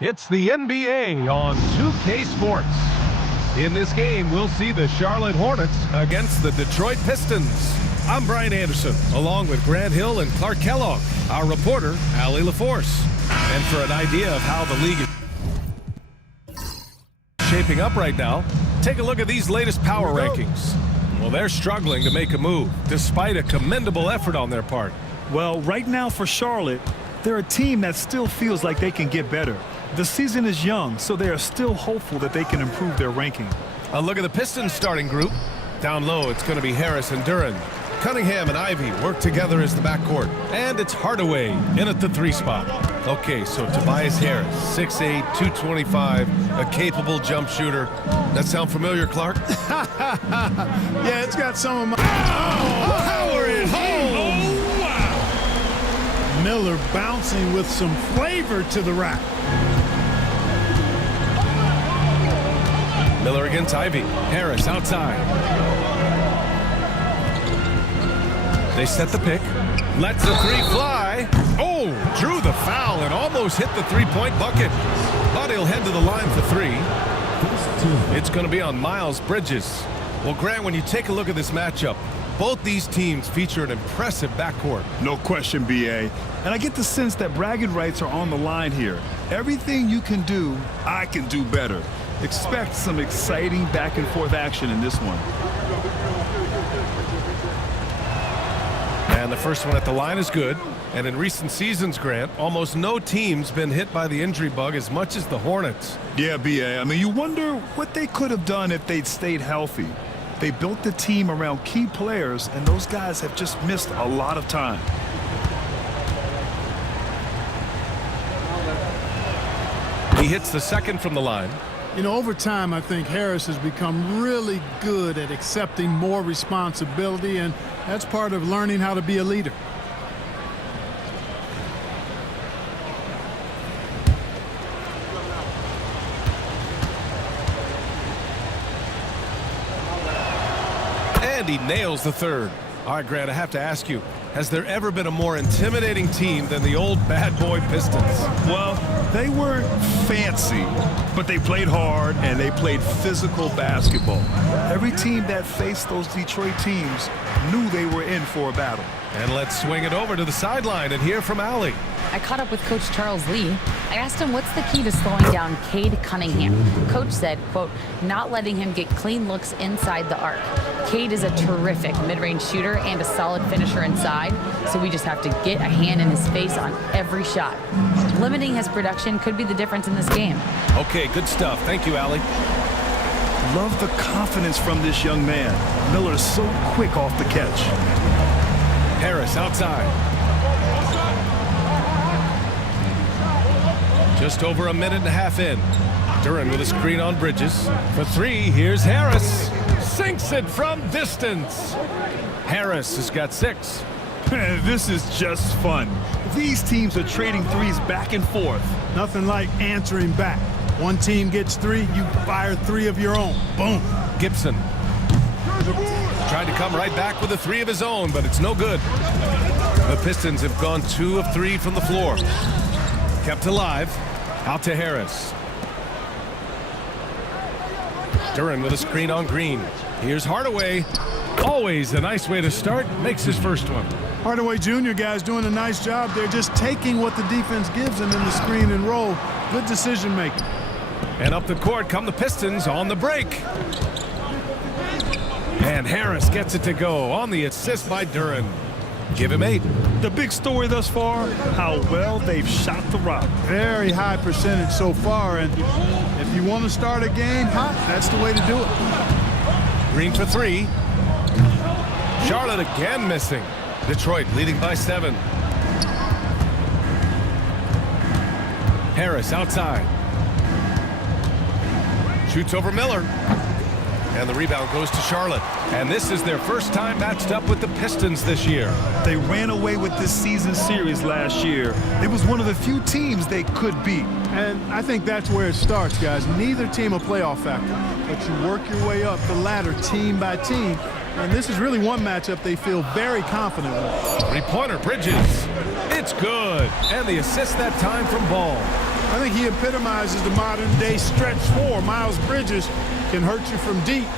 It's the NBA on 2K Sports. In this game, we'll see the Charlotte Hornets against the Detroit Pistons. I'm Brian Anderson, along with Grant Hill and Clark Kellogg, our reporter, Allie LaForce. And for an idea of how the league is shaping up right now, take a look at these latest power rankings. Well, they're struggling to make a move, despite a commendable effort on their part. Well, right now for Charlotte, they're a team that still feels like they can get better. The season is young, so they are still hopeful that they can improve their ranking. A look at the Pistons starting group. Down low, it's going to be Harris and Duren. Cunningham and Ivy work together as the backcourt. And it's Hardaway in at the 3 spot. Okay, so Tobias Harris, 6'8", 225, a capable jump shooter. That sound familiar, Clark? Yeah, it's got some of my... Power it home! Oh, wow! Miller bouncing with some flavor to the rack. Miller against Ivy. Harris outside. They set the pick. Lets the 3 fly. Oh, drew the foul and almost hit the 3-point bucket. But he'll head to the line for 3. It's going to be on Miles Bridges. Well, Grant, when you take a look at this matchup, both these teams feature an impressive backcourt. No question, BA. And I get the sense that bragging rights are on the line here. Everything you can do, I can do better. Expect some exciting back-and-forth action in this one. And the first one at the line is good. And in recent seasons, Grant, almost no team's been hit by the injury bug as much as the Hornets. Yeah, BA. I mean, you wonder what they could have done if they'd stayed healthy. They built the team around key players, and those guys have just missed a lot of time. He hits the second from the line. You know, over time, I think Harris has become really good at accepting more responsibility, and that's part of learning how to be a leader. And he nails the third. All right, Grant, I have to ask you, has there ever been a more intimidating team than the old bad boy Pistons? Well, they weren't fancy, but they played hard and they played physical basketball. Every team that faced those Detroit teams knew they were in for a battle. And let's swing it over to the sideline and hear from Allie. I caught up with Coach Charles Lee. I asked him what's the key to slowing down Cade Cunningham. Coach said, quote, not letting him get clean looks inside the arc. Cade is a terrific mid-range shooter and a solid finisher inside, so we just have to get a hand in his face on every shot. Limiting his production could be the difference in this game. Okay, good stuff. Thank you, Allie. Love the confidence from this young man. Miller is so quick off the catch. Harris outside. Just over a minute and a half in. Duren with a screen on Bridges. For 3, here's Harris. Sinks it from distance. Harris has got 6. This is just fun. These teams are trading threes back and forth. Nothing like answering back. One team gets 3, you fire 3 of your own. Boom. Gibson tried to come right back with a 3 of his own, but it's no good. The Pistons have gone 2 of 3 from the floor. Kept alive. Out to Harris. Duren with a screen on Green. Here's Hardaway. Always a nice way to start. Makes his first one. Hardaway Jr. guys doing a nice job. They're just taking what the defense gives them in the screen and roll. Good decision making. And up the court come the Pistons on the break. And Harris gets it to go on the assist by Duren. Give him 8. The big story thus far, how well they've shot the rock. Very high percentage so far, and if you want to start a game hot, that's the way to do it. Green for 3. Charlotte again missing. Detroit leading by 7. Harris outside. Shoots over Miller. And the rebound goes to Charlotte. And this is their first time matched up with the Pistons this year. They ran away with this season series last year. It was one of the few teams they could beat. And I think that's where it starts, guys. Neither team a playoff factor, but you work your way up the ladder team by team. And this is really one matchup they feel very confident with. Three-pointer, Bridges. It's good. And the assist that time from Ball. I think he epitomizes the modern-day stretch four. Miles Bridges can hurt you from deep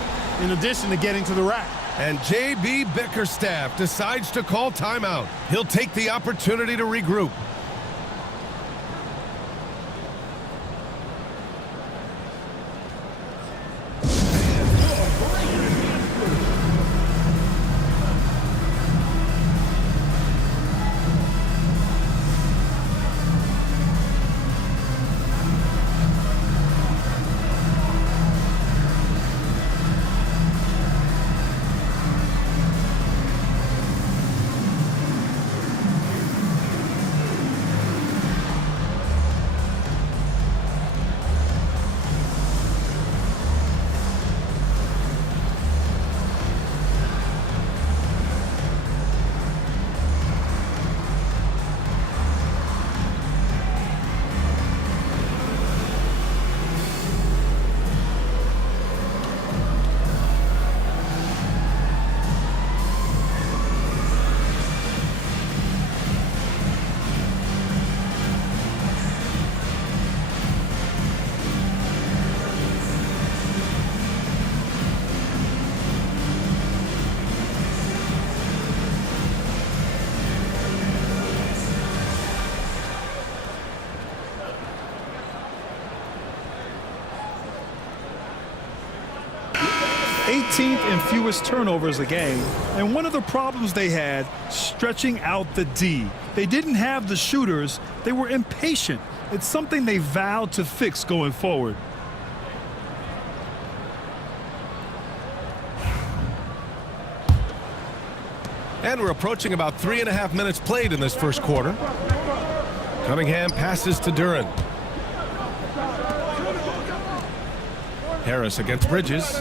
in addition to getting to the rack. And J.B. Bickerstaff decides to call timeout. He'll take the opportunity to regroup. And fewest turnovers a game, and one of the problems they had, stretching out the D. They didn't have the shooters. They were impatient. It's something they vowed to fix going forward. And we're approaching about 3.5 minutes played in this first quarter. Cunningham passes to Duren. Harris against Bridges.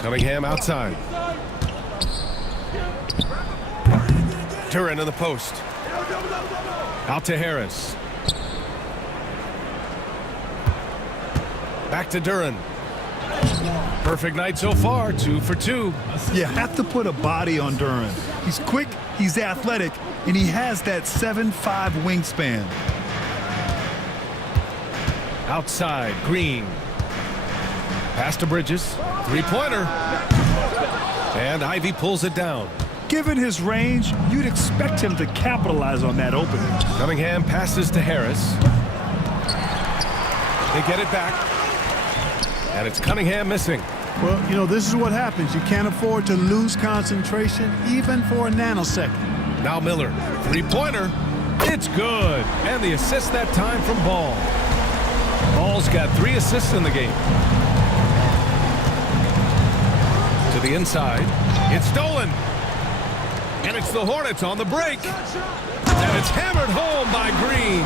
Cunningham outside. Duren in the post. Out to Harris. Back to Duren. Perfect night so far, 2 for 2. You have to put a body on Duren. He's quick, he's athletic, and he has that 7'5" wingspan. Outside, Green. Pass to Bridges. Three-pointer. And Ivy pulls it down. Given his range, you'd expect him to capitalize on that opening. Cunningham passes to Harris. They get it back. And it's Cunningham missing. Well, you know, this is what happens. You can't afford to lose concentration even for a nanosecond. Now Miller. Three-pointer. It's good. And the assist that time from Ball. Ball's got 3 assists in the game. To the inside. It's stolen. And it's the Hornets on the break. And it's hammered home by Green.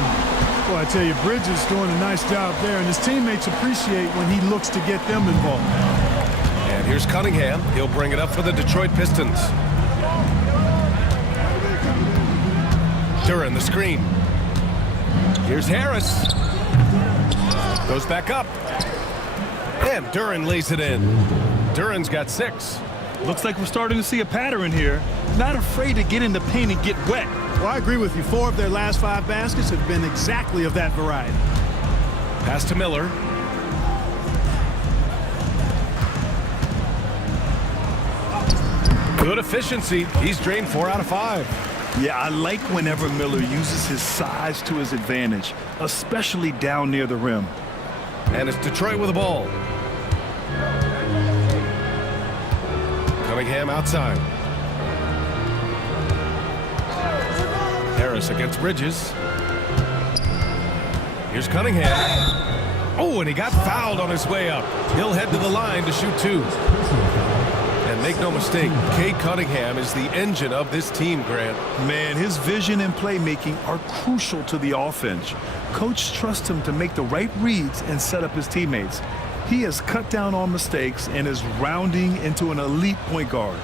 Well, I tell you, Bridges doing a nice job there, and his teammates appreciate when he looks to get them involved. And here's Cunningham. He'll bring it up for the Detroit Pistons. Duren, the screen. Here's Harris. Goes back up. And Duren lays it in. Duren's got 6. Looks like we're starting to see a pattern here. Not afraid to get in the paint and get wet. Well, I agree with you. 4 of their last 5 baskets have been exactly of that variety. Pass to Miller. Good efficiency. He's drained 4 out of 5. Yeah, I like whenever Miller uses his size to his advantage, especially down near the rim. And it's Detroit with the ball. Cunningham outside. Harris against Bridges. Here's Cunningham. Oh, and he got fouled on his way up. He'll head to the line to shoot 2. And make no mistake, Cade Cunningham is the engine of this team, Grant. Man, his vision and playmaking are crucial to the offense. Coach trusts him to make the right reads and set up his teammates. He has cut down on mistakes and is rounding into an elite point guard.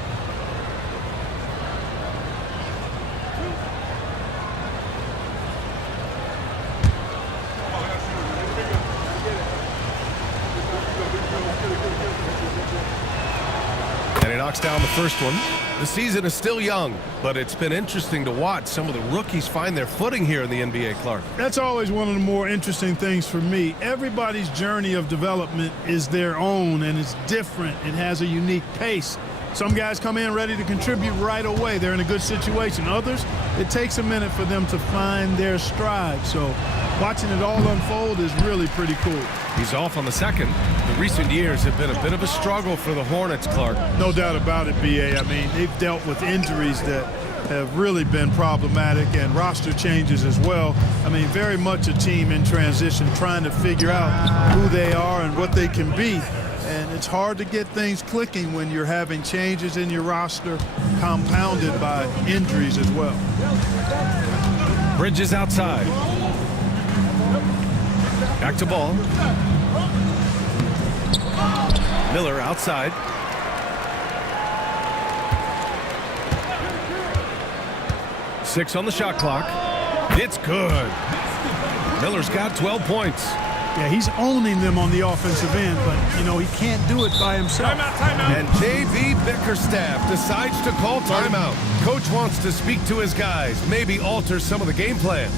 And he knocks down the first one. The season is still young, but it's been interesting to watch some of the rookies find their footing here in the NBA, Clark. That's always one of the more interesting things for me. Everybody's journey of development is their own, and it's different. It has a unique pace. Some guys come in ready to contribute right away. They're in a good situation. Others, it takes a minute for them to find their stride. So watching it all unfold is really pretty cool. He's off on the second. The recent years have been a bit of a struggle for the Hornets, Clark. No doubt about it, B.A. I mean, they've dealt with injuries that have really been problematic and roster changes as well. I mean, very much a team in transition, trying to figure out who they are and what they can be. And it's hard to get things clicking when you're having changes in your roster compounded by injuries as well. Bridges outside. Back to ball. Miller outside. Six on the shot clock. It's good. Miller's got 12 points. Yeah, he's owning them on the offensive end, but, you know, he can't do it by himself. Timeout. And J.V. Bickerstaff decides to call timeout. Coach wants to speak to his guys, maybe alter some of the game plan.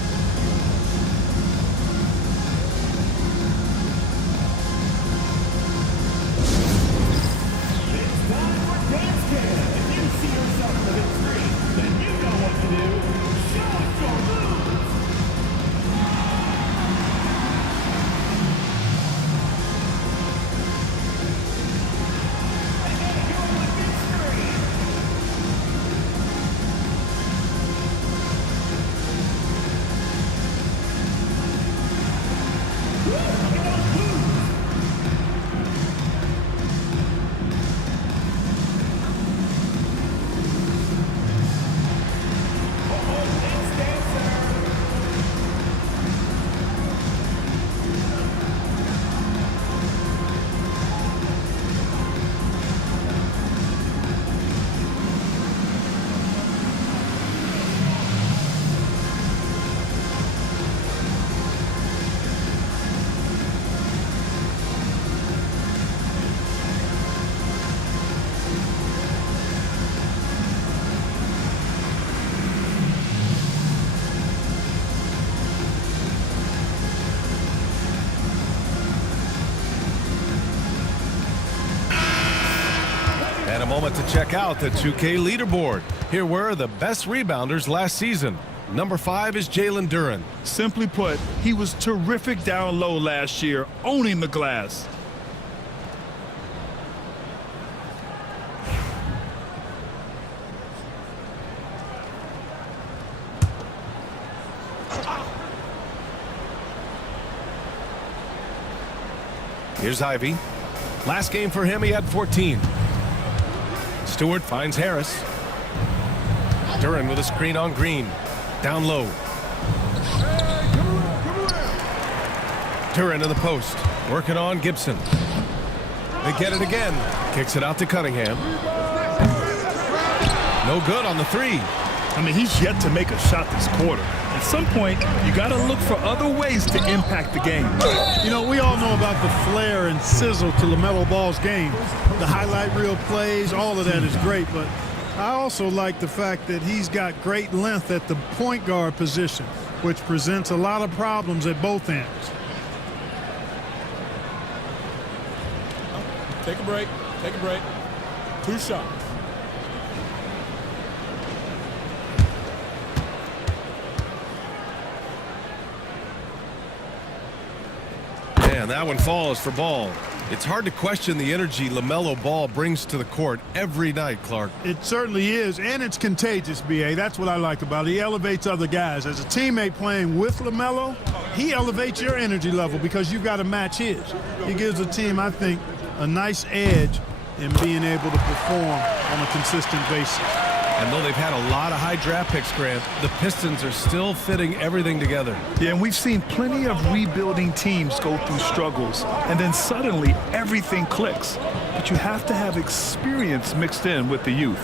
And a moment to check out the 2K leaderboard. Here were the best rebounders last season. Number 5 is Jalen Duren. Simply put, he was terrific down low last year, owning the glass. Here's Ivy. Last game for him, he had 14. Stewart finds Harris. Duren with a screen on Green. Down low. Duren in the post. Working on Gibson. They get it again. Kicks it out to Cunningham. No good on the three. I mean, he's yet to make a shot this quarter. At some point, you got to look for other ways to impact the game. You know, we all know about the flair and sizzle to LaMelo Ball's game. The highlight reel plays, all of that is great, but I also like the fact that he's got great length at the point guard position, which presents a lot of problems at both ends. Take a break. Take a break. 2 shots. And that one falls for Ball. It's hard to question the energy LaMelo Ball brings to the court every night, Clark. It certainly is, and it's contagious, B.A. That's what I like about it. He elevates other guys. As a teammate playing with LaMelo, he elevates your energy level because you've got to match his. He gives the team, I think, a nice edge in being able to perform on a consistent basis. And though they've had a lot of high draft picks, Grant, the Pistons are still fitting everything together. Yeah, and we've seen plenty of rebuilding teams go through struggles, and then suddenly everything clicks. But you have to have experience mixed in with the youth.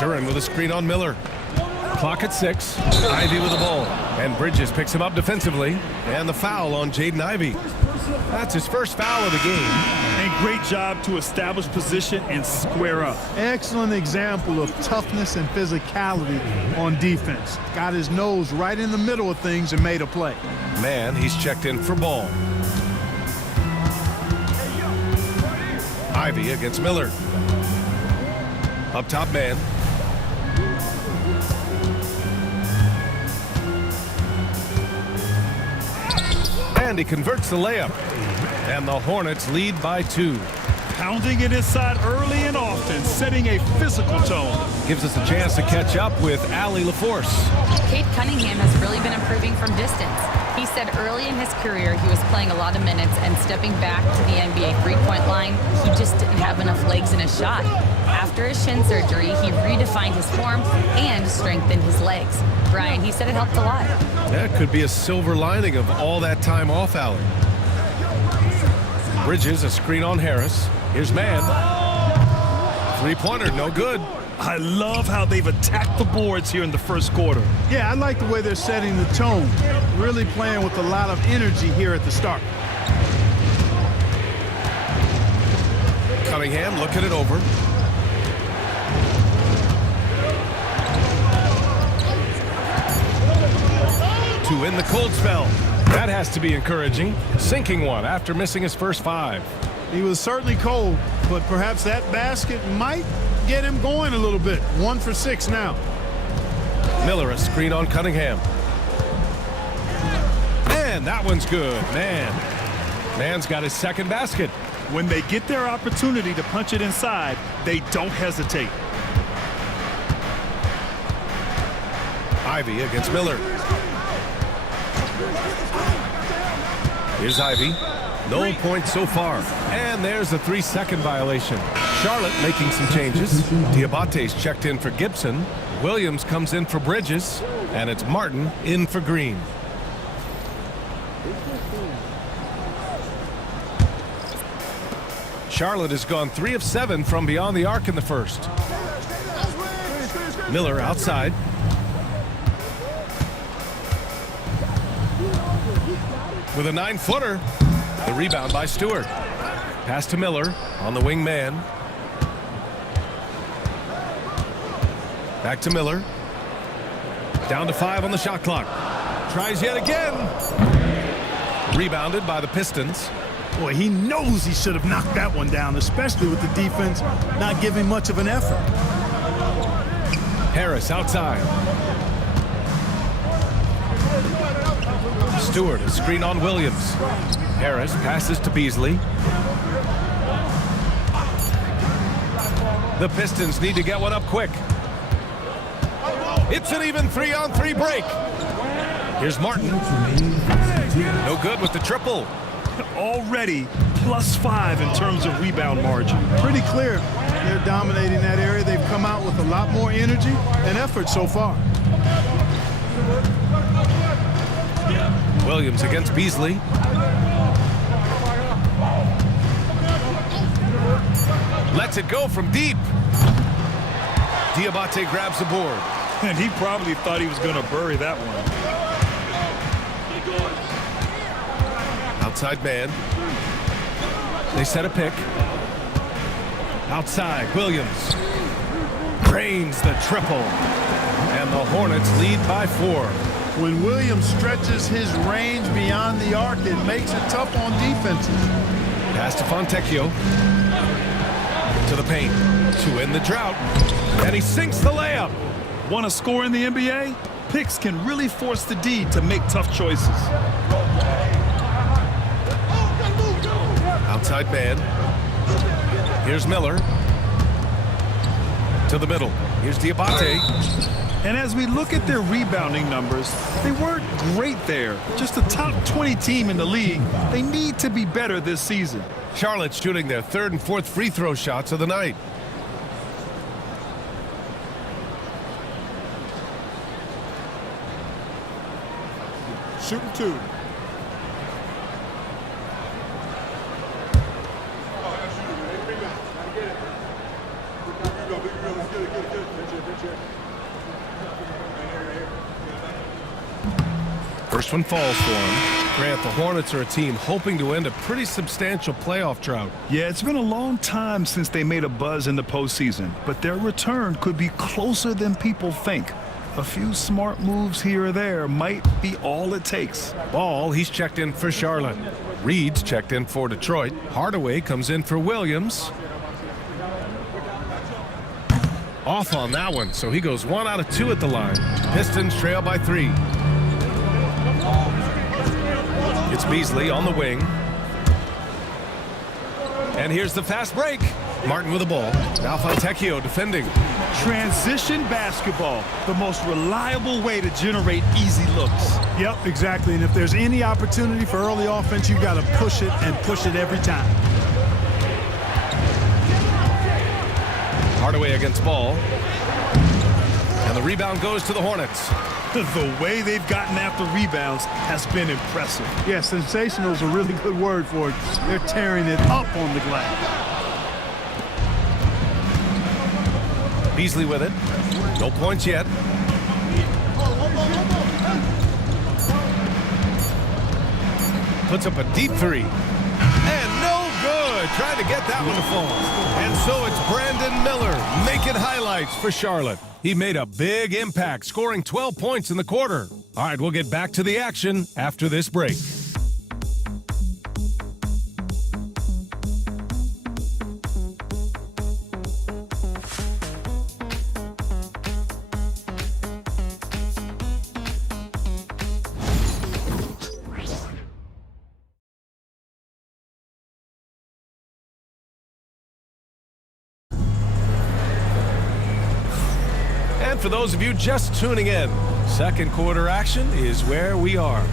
Duran with a screen on Miller. Clock at 6. Ivy with the ball. And Bridges picks him up defensively. And the foul on Jaden Ivey. That's his first foul of the game. And great job to establish position and square up. Excellent example of toughness and physicality on defense. Got his nose right in the middle of things and made a play. Man, he's checked in for ball. Ivy against Miller. Up top man. And he converts the layup. And the Hornets lead by 2. Pounding it inside early and often, setting a physical tone. Gives us a chance to catch up with Allie LaForce. Cade Cunningham has really been improving from distance. He said early in his career he was playing a lot of minutes and stepping back to the NBA three-point line, he just didn't have enough legs in his shot. After his shin surgery, he redefined his form and strengthened his legs. Brian, he said it helped a lot. That could be a silver lining of all that time off, Allie. Bridges, a screen on Harris. Here's man. Three-pointer, no good. I love how they've attacked the boards here in the first quarter. Yeah, I like the way they're setting the tone. Really playing with a lot of energy here at the start. Cunningham looking it over. To win the cold spell. That has to be encouraging. Sinking one after missing his first 5. He was certainly cold, but perhaps that basket might get him going a little bit. 1 for 6 now. Miller, a screen on Cunningham. Man, that one's good. Man's got his second basket. When they get their opportunity to punch it inside, they don't hesitate. Ivy against Miller. Here's Ivy. No points so far. And there's a 3-second violation. Charlotte making some changes. Diabate's checked in for Gibson. Williams comes in for Bridges. And it's Martin in for Green. Charlotte has gone 3 of 7 from beyond the arc in the first. Miller outside. With a 9-footer. The rebound by Stewart. Pass to Miller on the wing man. Back to Miller. Down to 5 on the shot clock. Tries yet again. Rebounded by the Pistons. Boy, he knows he should have knocked that one down, especially with the defense not giving much of an effort. Harris outside. Stewart, a screen on Williams. Harris passes to Beasley. The Pistons need to get one up quick. It's an even 3-on-3 break. Here's Martin. No good with the triple. Already +5 in terms of rebound margin. Pretty clear they're dominating that area. They've come out with a lot more energy and effort so far. Williams against Beasley. Lets it go from deep. Diabate grabs the board. And he probably thought he was going to bury that one. Outside man. They set a pick. Outside, Williams. Drains the triple. And the Hornets lead by 4. When Williams stretches his range beyond the arc, it makes it tough on defenses. Pass to Fontecchio. To the paint. To end the drought. And he sinks the layup. Want to score in the NBA? Picks can really force the D to make tough choices. Outside man. Here's Miller. To the middle. Here's Diabate. And as we look at their rebounding numbers, they weren't great there. Just a top 20 team in the league. They need to be better this season. Charlotte shooting their 3rd and 4th free throw shots of the night. Shooting 2. First one falls for him. Grant, the Hornets are a team hoping to end a pretty substantial playoff drought. Yeah, it's been a long time since they made a buzz in the postseason, but their return could be closer than people think. A few smart moves here or there might be all it takes. Ball, he's checked in for Charlotte. Reed's checked in for Detroit. Hardaway comes in for Williams. Off on that one, so he goes 1 out of 2 at the line. Pistons trail by 3. It's Beasley on the wing. And here's the fast break. Martin with the ball. Now Fontecchio defending. Transition basketball, the most reliable way to generate easy looks. Yep, exactly. And if there's any opportunity for early offense, you've got to push it and push it every time. Hardaway against Ball. And the rebound goes to the Hornets. The way they've gotten after rebounds has been impressive. Yeah, sensational is a really good word for it. They're tearing it up on the glass. Beasley with it. No points yet. Puts up a deep 3. And no good. Trying to get that one to fall. And so it's Brandon Miller making highlights for Charlotte. He made a big impact, scoring 12 points in the quarter. All right, we'll get back to the action after this break. And for those of you just tuning in, second quarter action is where we are.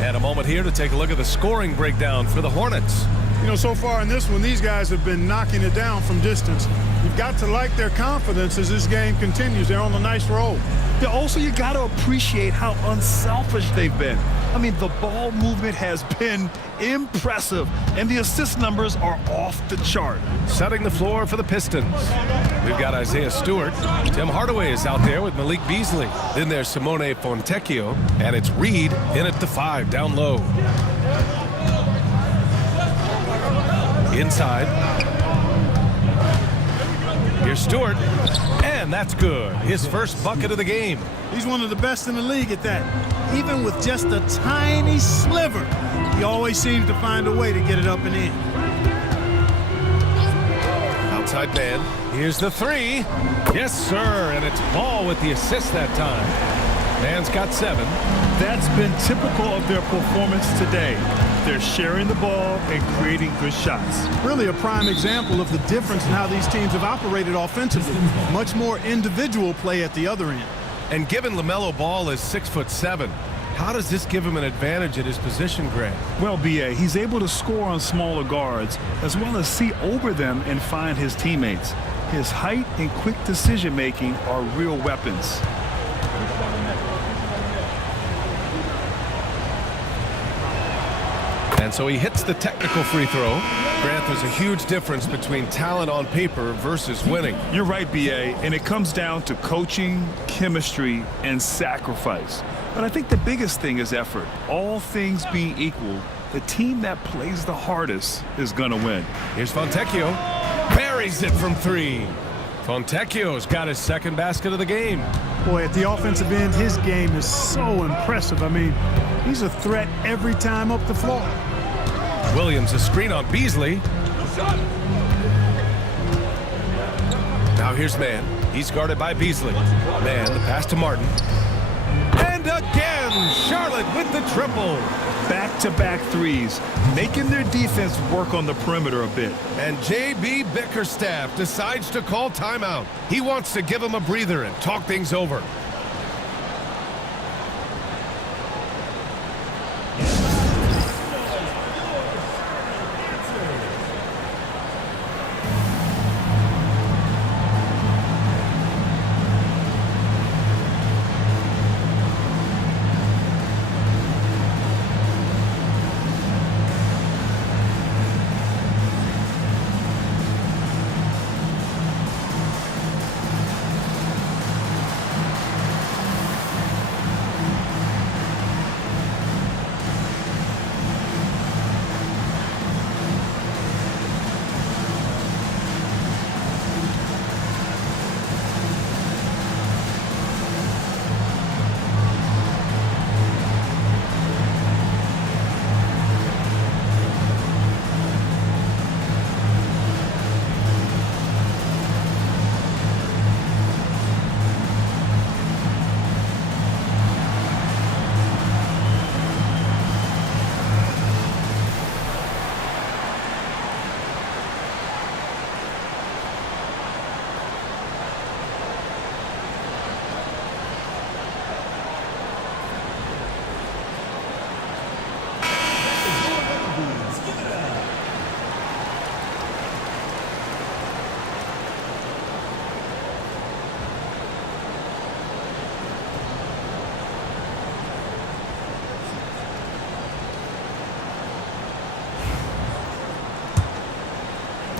And a moment here to take a look at the scoring breakdown for the Hornets. You know, so far in this one, these guys have been knocking it down from distance. You've got to like their confidence as this game continues. They're on a nice roll. Yeah, also, you got to appreciate how unselfish they've been. I mean, the ball movement has been impressive, and the assist numbers are off the chart. Setting the floor for the Pistons. We've got Isaiah Stewart. Tim Hardaway is out there with Malik Beasley. Then there's Simone Fontecchio, and it's Reed in at the 5 down low. Inside. Here's Stewart, and that's good. His first bucket of the game. He's one of the best in the league at that. Even with just a tiny sliver, he always seems to find a way to get it up and in. Outside man. Here's the 3. Yes, sir, and it's Ball with the assist that time. Man's got 7. That's been typical of their performance today. They're sharing the ball and creating good shots. Really a prime example of the difference in how these teams have operated offensively. Much more individual play at the other end. And given LaMelo Ball is 6'7", how does this give him an advantage at his position, Grant? Well, B.A., he's able to score on smaller guards as well as see over them and find his teammates. His height and quick decision-making are real weapons. And so he hits the technical free throw. Grant, there's a huge difference between talent on paper versus winning. You're right, B.A., and it comes down to coaching, chemistry, and sacrifice. But I think the biggest thing is effort. All things being equal, the team that plays the hardest is going to win. Here's Fontecchio. Buries it from 3. Fontecchio's got his second basket of the game. Boy, at the offensive end, his game is so impressive. I mean, he's a threat every time up the floor. Williams, a screen on Beasley. Now here's Man. He's guarded by Beasley. Man, the pass to Martin. And again, Charlotte with the triple. Back-to-back threes, making their defense work on the perimeter a bit. And J.B. Bickerstaff decides to call timeout. He wants to give him a breather and talk things over.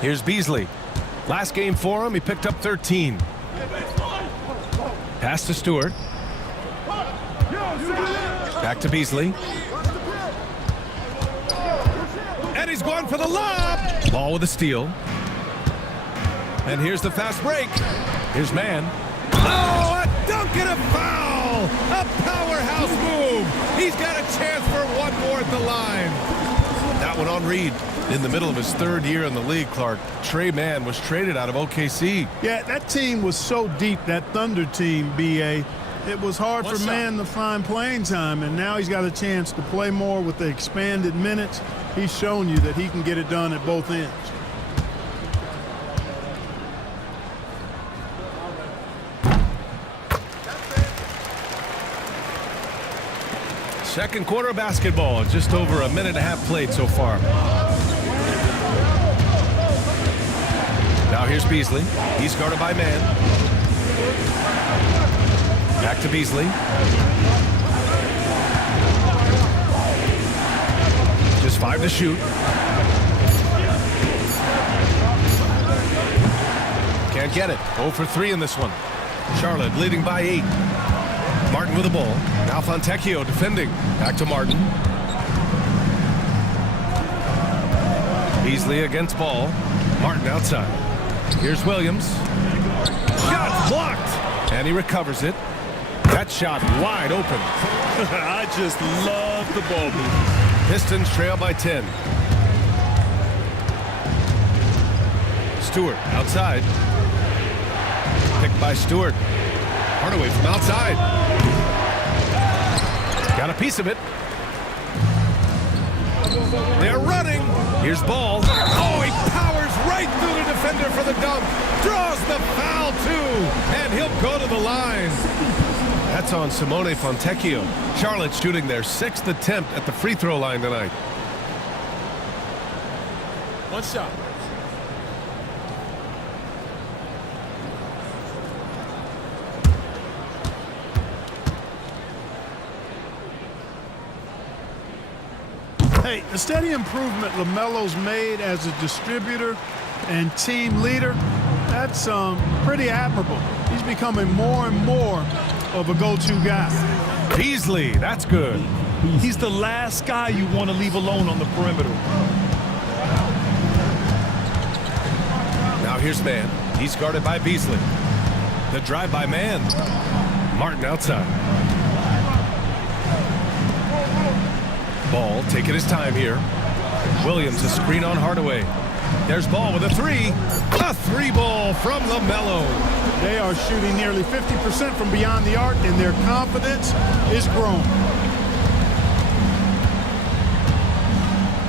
Here's Beasley. Last game for him, he picked up 13. Pass to Stewart. Back to Beasley. And he's going for the lob. Ball with a steal. And here's the fast break. Here's Mann. Oh, a dunk and a foul! A powerhouse move. He's got a chance for one more at the line. That one on Reed. In the middle of his third year in the league, Clark, Trey Mann was traded out of OKC. Yeah, that team was so deep, that Thunder team, BA. It was hard for Mann to find playing time, and now he's got a chance to play more with the expanded minutes. He's shown you that he can get it done at both ends. Second quarter of basketball, just over a minute and a half played so far. Now here's Beasley. He's guarded by Mann. Back to Beasley. Just 5 to shoot. Can't get it. 0 for 3 in this one. Charlotte leading by 8. Martin with the ball. Now Fontecchio defending. Back to Martin. Beasley against ball. Martin outside. Here's Williams. Shot blocked. And he recovers it. That shot wide open. I just love the ball movement. Pistons trail by 10. Stewart outside. Picked by Stewart. Hardaway from outside. Got a piece of it. They're running. Here's Ball. Oh, he powers right through the defender for the dunk. Draws the foul, too. And he'll go to the line. That's on Simone Fontecchio. Charlotte shooting their 6th attempt at the free throw line tonight. One shot. Hey, the steady improvement LaMelo's made as a distributor and team leader, that's pretty admirable. He's becoming more and more of a go-to guy. Beasley, that's good. He's the last guy you want to leave alone on the perimeter. Now here's Mann. He's guarded by Beasley. The drive by Mann. Martin outside. Ball taking his time here. Williams a screen on Hardaway. There's Ball with a 3. A 3-ball from LaMelo. They are shooting nearly 50% from beyond the arc, and their confidence is growing.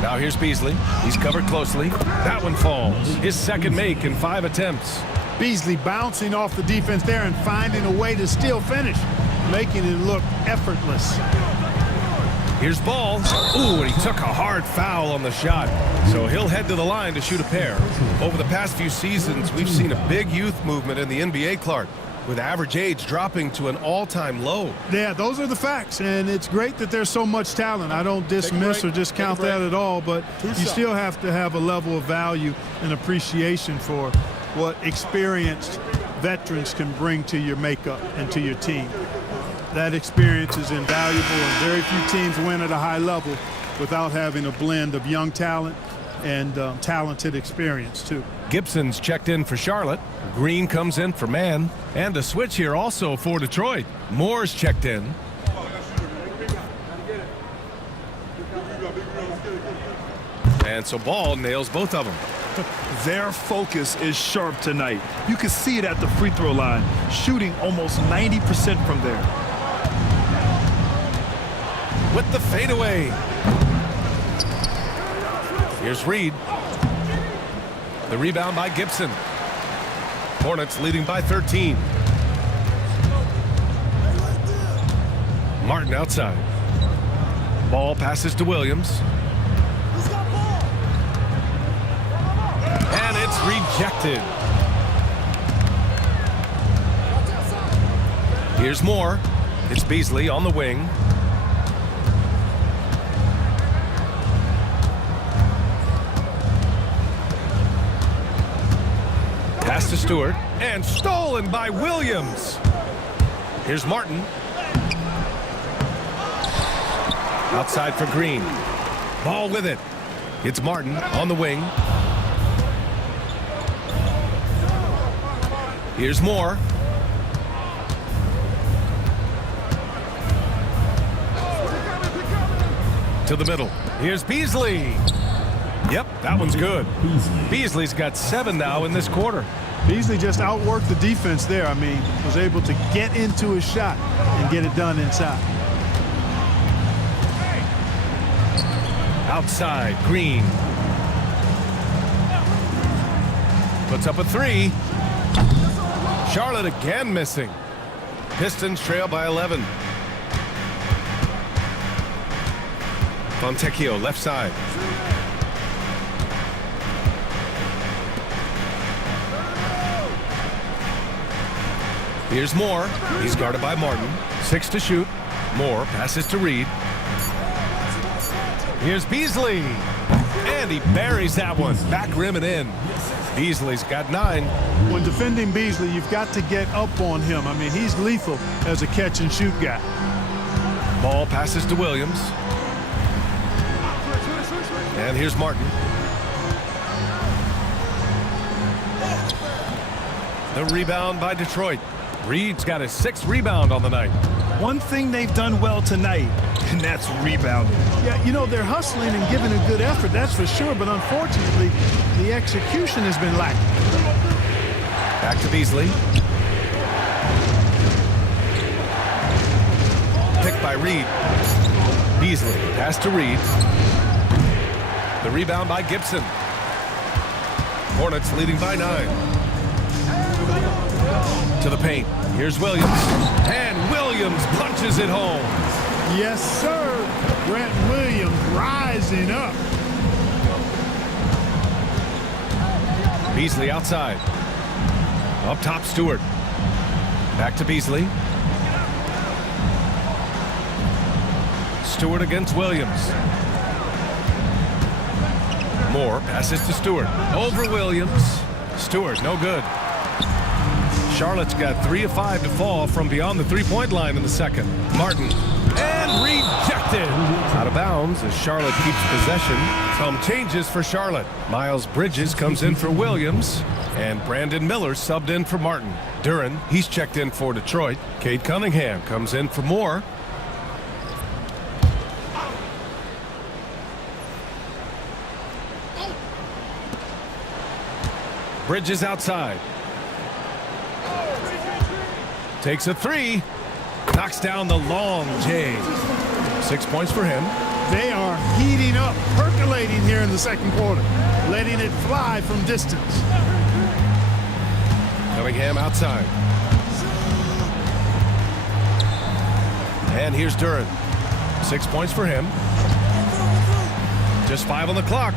Now here's Beasley. He's covered closely. That one falls. His second make in 5 attempts. Beasley bouncing off the defense there and finding a way to still finish, making it look effortless. Here's Ball. Ooh, and he took a hard foul on the shot. So he'll head to the line to shoot a pair. Over the past few seasons, we've seen a big youth movement in the NBA, Clark, with average age dropping to an all-time low. Yeah, those are the facts, and it's great that there's so much talent. I don't dismiss or discount that at all, but you still have to have a level of value and appreciation for what experienced veterans can bring to your makeup and to your team. That experience is invaluable, and very few teams win at a high level without having a blend of young talent and talented experience, too. Gibson's checked in for Charlotte. Green comes in for Mann. And a switch here also for Detroit. Moore's checked in. And so Ball nails both of them. Their focus is sharp tonight. You can see it at the free throw line, shooting almost 90% from there. With the fadeaway. Here's Reed. The rebound by Gibson. Hornets leading by 13. Martin outside. Ball passes to Williams. And it's rejected. Here's Moore. It's Beasley on the wing. Pass to Stewart. And stolen by Williams. Here's Martin. Outside for Green. Ball with it. It's Martin on the wing. Here's Moore. To the middle. Here's Beasley. Yep, that one's good. Beasley's got 7 now in this quarter. Beasley just outworked the defense there. I mean, was able to get into his shot and get it done inside. Outside, Green. Puts up a 3. Charlotte again missing. Pistons trail by 11. Fontecchio, left side. Here's Moore. He's guarded by Martin. 6 to shoot. Moore passes to Reed. Here's Beasley. And he buries that one. Back rim and in. Beasley's got 9. When defending Beasley, you've got to get up on him. I mean, he's lethal as a catch-and-shoot guy. Ball passes to Williams. And here's Martin. The rebound by Detroit. Reed's got his 6th rebound on the night. One thing they've done well tonight, and that's rebounding. Yeah, you know, they're hustling and giving a good effort, that's for sure. But unfortunately, the execution has been lacking. Back to Beasley. Picked by Reed. Beasley, pass to Reed. The rebound by Gibson. Hornets leading by 9. To the paint. Here's Williams. And Williams punches it home. Yes, sir. Grant Williams rising up. Beasley outside. Up top, Stewart. Back to Beasley. Stewart against Williams. Moore passes to Stewart. Over Williams. Stewart, no good. Charlotte's got 3 of 5 to fall from beyond the three-point line in the second. Martin. And rejected. Out of bounds as Charlotte keeps possession. Some changes for Charlotte. Miles Bridges comes in for Williams. And Brandon Miller subbed in for Martin. Duren, he's checked in for Detroit. Cade Cunningham comes in for Moore. Bridges outside. Takes a 3. Knocks down the long J. 6 points for him. They are heating up, percolating here in the second quarter, letting it fly from distance. Cunningham outside. And here's Duren. 6 points for him. Just 5 on the clock.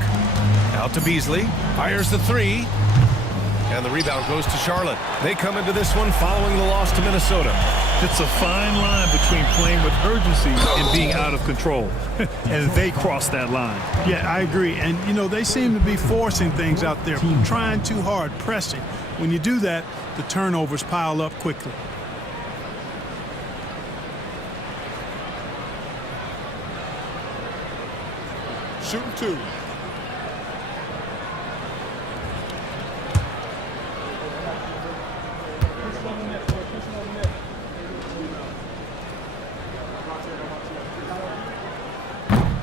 Out to Beasley. Fires the 3. And the rebound goes to Charlotte. They come into this one following the loss to Minnesota. It's a fine line between playing with urgency and being out of control. And they cross that line. Yeah, I agree. And, you know, they seem to be forcing things out there, trying too hard, pressing. When you do that, the turnovers pile up quickly. Shooting 2.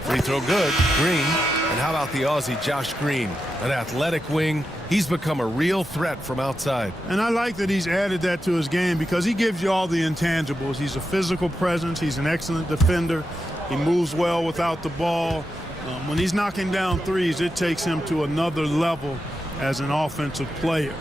Free throw good. Green. And how about the Aussie Josh Green? An athletic wing. He's become a real threat from outside. And I like that he's added that to his game because he gives you all the intangibles. He's a physical presence. He's an excellent defender. He moves well without the ball. When he's knocking down threes, it takes him to another level as an offensive player.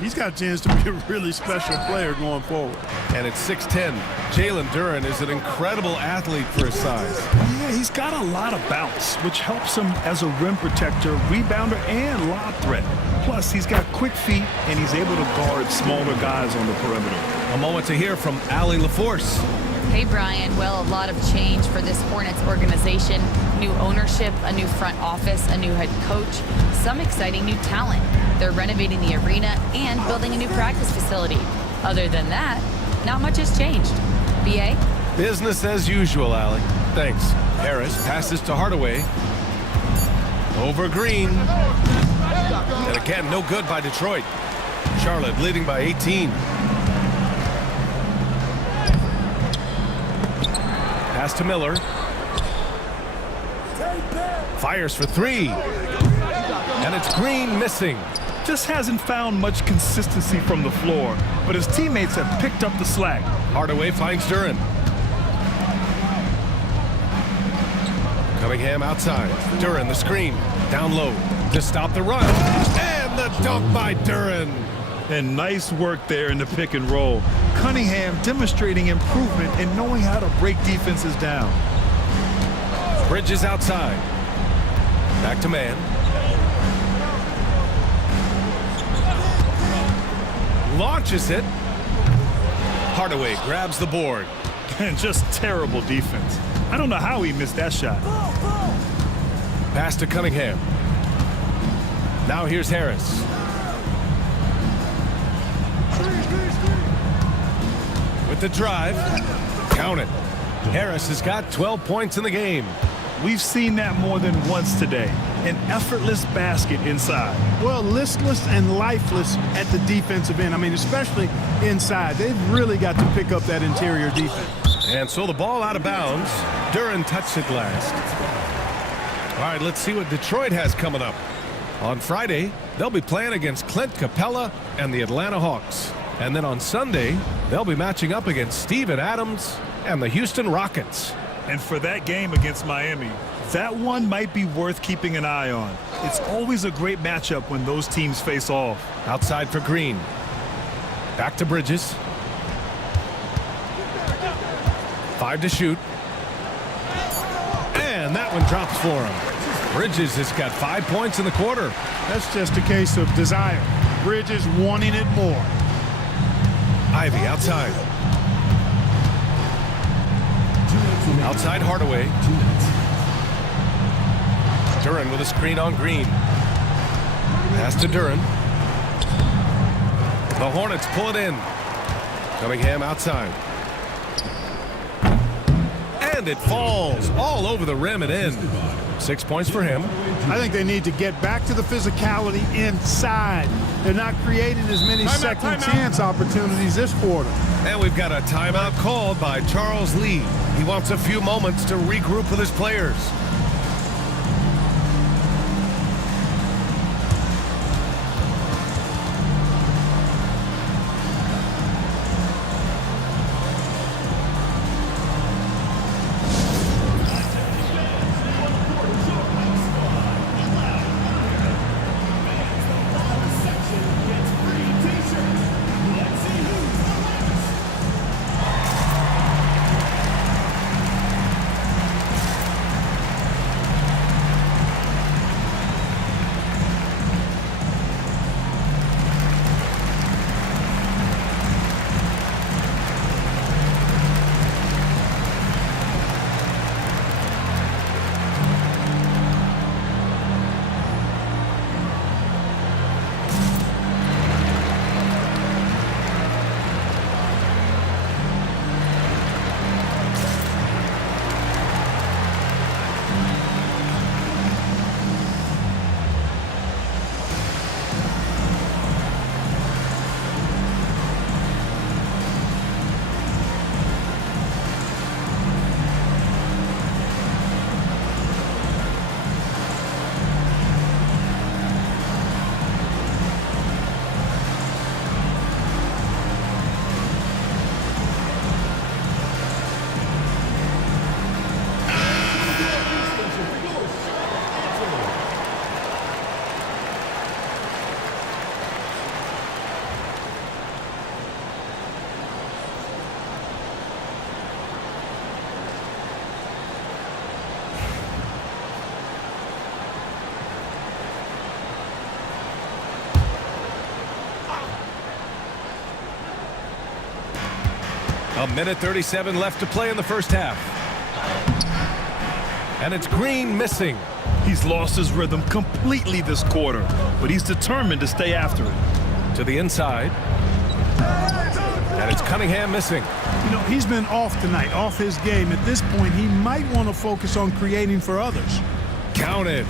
He's got a chance to be a really special player going forward. And at 6'10", Jalen Duren is an incredible athlete for his size. Yeah, he's got a lot of bounce, which helps him as a rim protector, rebounder, and lob threat. Plus, he's got quick feet, and he's able to guard smaller guys on the perimeter. A moment to hear from Allie LaForce. Hey, Brian. Well, a lot of change for this Hornets organization. new ownership, a new front office, a new head coach, some exciting new talent. They're renovating the arena and building a new practice facility. Other than that, not much has changed. BA? Business as usual, Allie. Thanks. Harris passes to Hardaway. Over Green. And again, no good by Detroit. Charlotte leading by 18. Pass to Miller. Fires for three. And it's Green missing. Just hasn't found much consistency from the floor, but his teammates have picked up the slack. Hardaway finds Duren. Cunningham outside. Duren the screen. Down low to stop the run. And the dunk by Duren. And nice work there in the pick and roll. Cunningham demonstrating improvement in knowing how to break defenses down. Bridges outside. Back to man. Launches it. Hardaway grabs the board. And just terrible defense. I don't know how he missed that shot. Pass to Cunningham. Now here's Harris. With the drive. Count it. Harris has got 12 points in the game. We've seen that more than once today. An effortless basket inside. Well, listless and lifeless at the defensive end. I mean, especially inside. They've really got to pick up that interior defense. And so the ball out of bounds. Duren touched it last. All right, let's see what Detroit has coming up. On Friday, they'll be playing against Clint Capella and the Atlanta Hawks. And then on Sunday, they'll be matching up against Steven Adams and the Houston Rockets. And for that game against Miami, that one might be worth keeping an eye on. It's always a great matchup when those teams face off. Outside for Green. Back to Bridges. 5 to shoot. And that one drops for him. Bridges has got 5 points in the quarter. That's just a case of desire. Bridges wanting it more. Ivy outside. Outside Hardaway. Duren with a screen on Green. Pass to Duren. The Hornets pull it in. Cunningham outside. And it falls all over the rim and in. 6 points for him. I think they need to get back to the physicality inside. They're not creating as many second chance opportunities this quarter. And we've got a timeout called by Charles Lee. He wants a few moments to regroup with his players. A minute 37 left to play in the first half. And it's Green missing. He's lost his rhythm completely this quarter, but he's determined to stay after it. To the inside. And it's Cunningham missing. You know, he's been off tonight, off his game. At this point, he might want to focus on creating for others. Counted.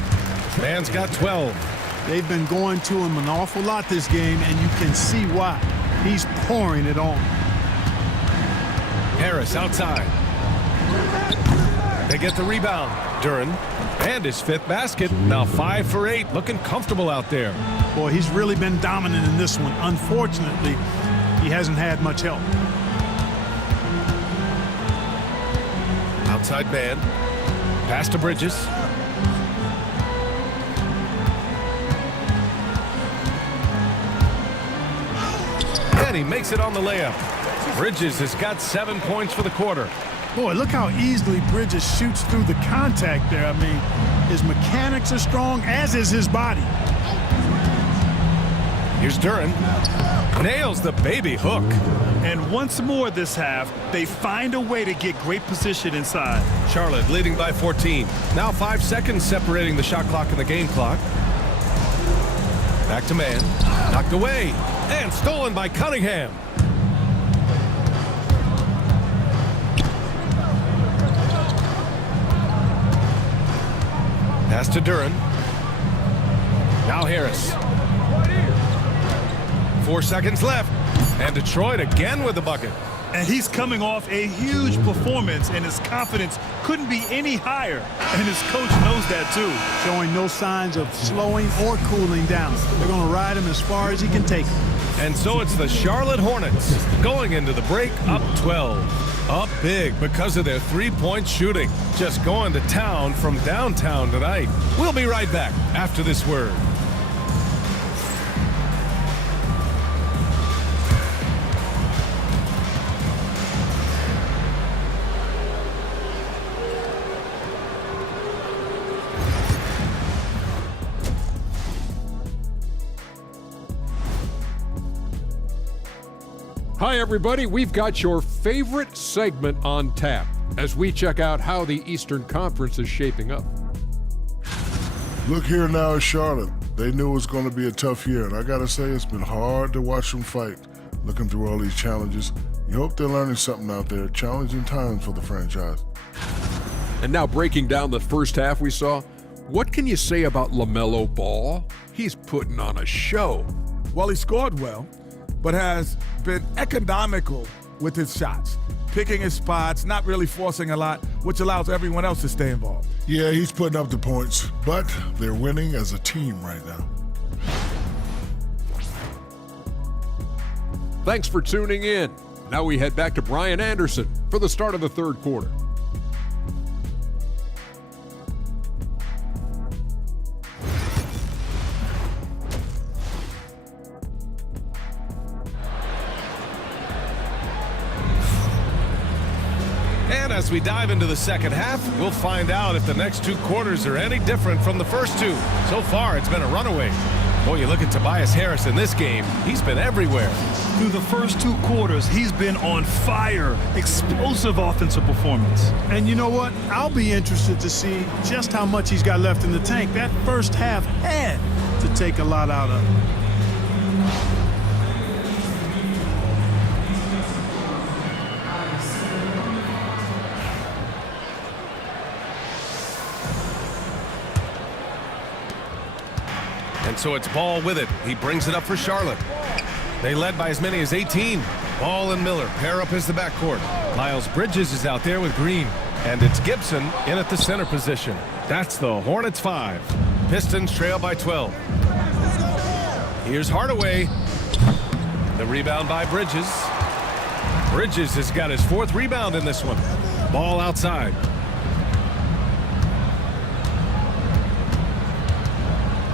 Man's got 12. They've been going to him an awful lot this game, and you can see why. He's pouring it on. Harris outside. They get the rebound. Duren. And his 5th basket. Now 5 for 8. Looking comfortable out there. Boy, he's really been dominant in this one. Unfortunately, he hasn't had much help. Outside man. Pass to Bridges. And he makes it on the layup. Bridges has got 7 points for the quarter. Boy, look how easily Bridges shoots through the contact there. I mean, his mechanics are strong, as is his body. Here's Duren. Nails the baby hook. And once more this half, they find a way to get great position inside. Charlotte leading by 14. Now 5 seconds separating the shot clock and the game clock. Back to man. Knocked away. And stolen by Cunningham. Pass to Duren. Now Harris. 4 seconds left. And Detroit again with the bucket. And he's coming off a huge performance, and his confidence couldn't be any higher. And his coach knows that too. Showing no signs of slowing or cooling down. They're going to ride him as far as he can take him. And so it's the Charlotte Hornets going into the break up 12. Up big because of their three-point shooting. Just going to town from downtown tonight. We'll be right back after this word. Hi, everybody. We've got your favorite segment on tap as we check out how the Eastern Conference is shaping up. Look here now at Charlotte. They knew it was going to be a tough year, and I got to say it's been hard to watch them fight, looking through all these challenges. You hope they're learning something out there. Challenging times for the franchise. And now breaking down the first half we saw, what can you say about LaMelo Ball? He's putting on a show. Well, he scored well, but has been economical with his shots, picking his spots, not really forcing a lot, which allows everyone else to stay involved. Yeah, he's putting up the points, but they're winning as a team right now. Thanks for tuning in. Now we head back to Brian Anderson for the start of the third quarter. And as we dive into the second half, we'll find out if the next two quarters are any different from the first two. So far, it's been a runaway. Boy, you look at Tobias Harris in this game, he's been everywhere. Through the first two quarters, he's been on fire. Explosive offensive performance. And you know what? I'll be interested to see just how much he's got left in the tank. That first half had to take a lot out of him. And so it's Ball with it. He brings it up for Charlotte. They led by as many as 18. Ball and Miller pair up as the backcourt. Miles Bridges is out there with Green. And it's Gibson in at the center position. That's the Hornets 5. Pistons trail by 12. Here's Hardaway. The rebound by Bridges. Bridges has got his fourth rebound in this one. Ball outside.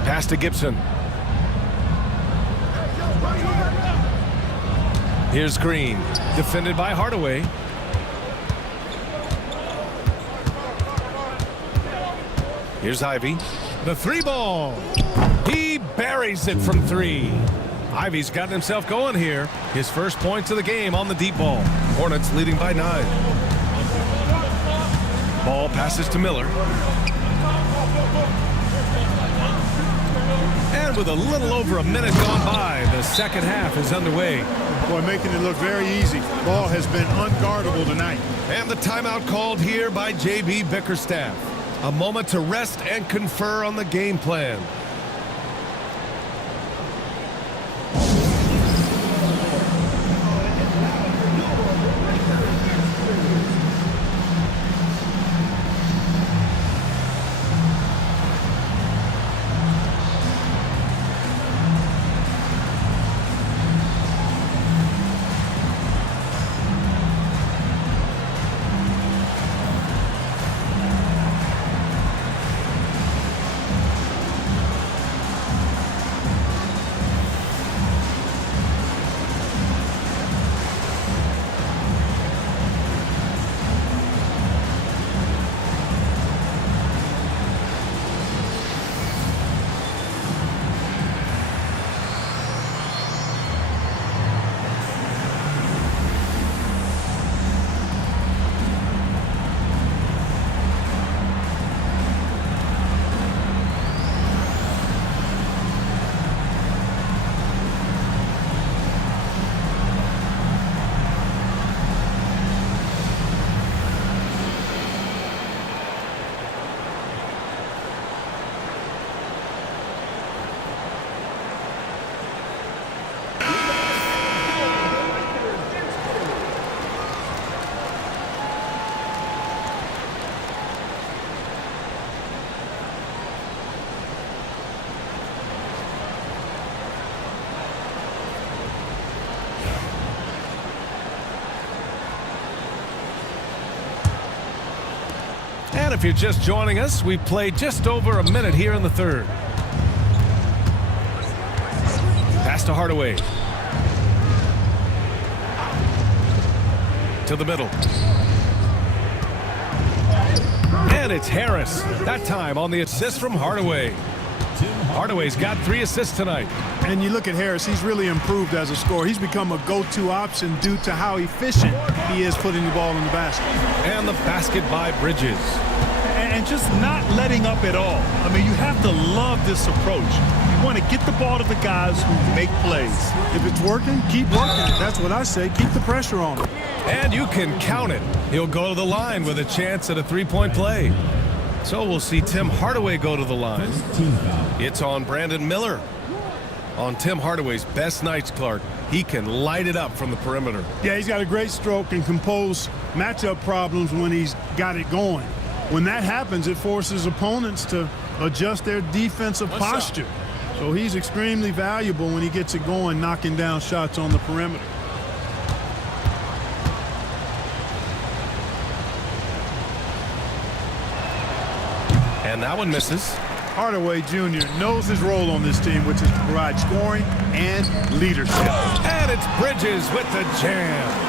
Pass to Gibson. Here's Green, defended by Hardaway. Here's Ivy. The three ball. He buries it from three. Ivy's gotten himself going here. His first points of the game on the deep ball. Hornets leading by 9. Ball passes to Miller. And with a little over a minute gone by, the second half is underway. Boy, making it look very easy. Ball has been unguardable tonight. And the timeout called here by J.B. Bickerstaff. A moment to rest and confer on the game plan. And if you're just joining us, we've played just over a minute here in the third. Pass to Hardaway. To the middle. And it's Harris. That time on the assist from Hardaway. Hardaway's got 3 assists tonight. And you look at Harris, he's really improved as a scorer. He's become a go-to option due to how efficient he is putting the ball in the basket. And the basket by Bridges. And just not letting up at all. I mean, you have to love this approach. You want to get the ball to the guys who make plays. If it's working, keep working it. That's what I say. Keep the pressure on him. And you can count it. He'll go to the line with a chance at a three-point play. So we'll see Tim Hardaway go to the line. It's on Brandon Miller. On Tim Hardaway's best nights, Clark, he can light it up from the perimeter. Yeah, he's got a great stroke and compose matchup problems when he's got it going. When that happens, it forces opponents to adjust their defensive posture. So he's extremely valuable when he gets it going, knocking down shots on the perimeter. And that one misses. Hardaway Jr. knows his role on this team, which is to provide scoring and leadership. And it's Bridges with the jam.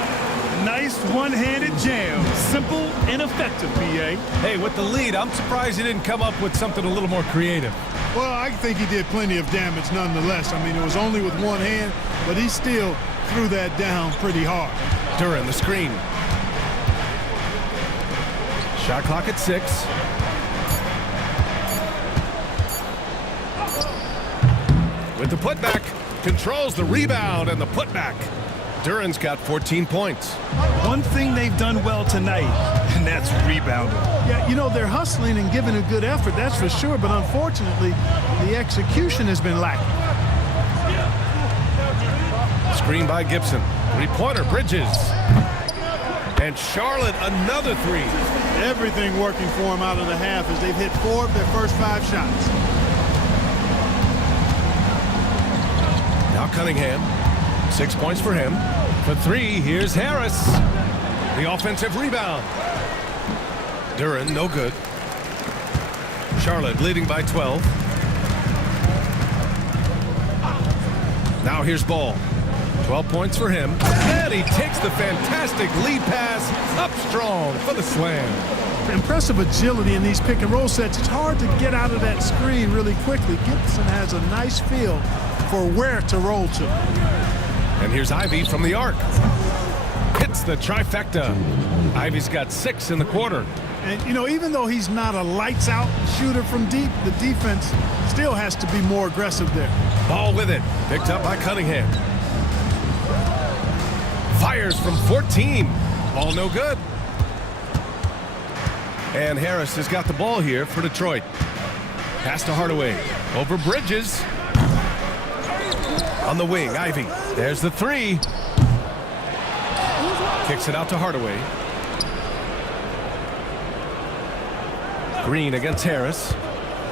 Nice one-handed jam. Simple and effective, BA. Hey, with the lead, I'm surprised he didn't come up with something a little more creative. Well, I think he did plenty of damage nonetheless. I mean, it was only with one hand, but he still threw that down pretty hard. Duran, the screen. Shot clock at 6. With the putback, controls the rebound and the putback. Duran's got 14 points. One thing they've done well tonight, and that's rebounding. Yeah, you know, they're hustling and giving a good effort, that's for sure, but unfortunately, the execution has been lacking. Screen by Gibson. Three-pointer, Bridges. And Charlotte, another 3. Everything working for them out of the half as they've hit 4 of their first 5 shots. Now Cunningham. 6 points for him. For 3, here's Harris. The offensive rebound. Duran, no good. Charlotte leading by 12. Now here's Ball. 12 points for him. And he takes the fantastic lead pass up strong for the slam. Impressive agility in these pick and roll sets. It's hard to get out of that screen really quickly. Gibson has a nice feel for where to roll to. And here's Ivy from the arc. Hits the trifecta. Ivy's got 6 in the quarter. And, you know, even though he's not a lights-out shooter from deep, the defense still has to be more aggressive there. Ball with it. Picked up by Cunningham. Fires from 14. Ball no good. And Harris has got the ball here for Detroit. Pass to Hardaway. Over Bridges. On the wing, Ivy. There's the three. Kicks it out to Hardaway. Green against Harris.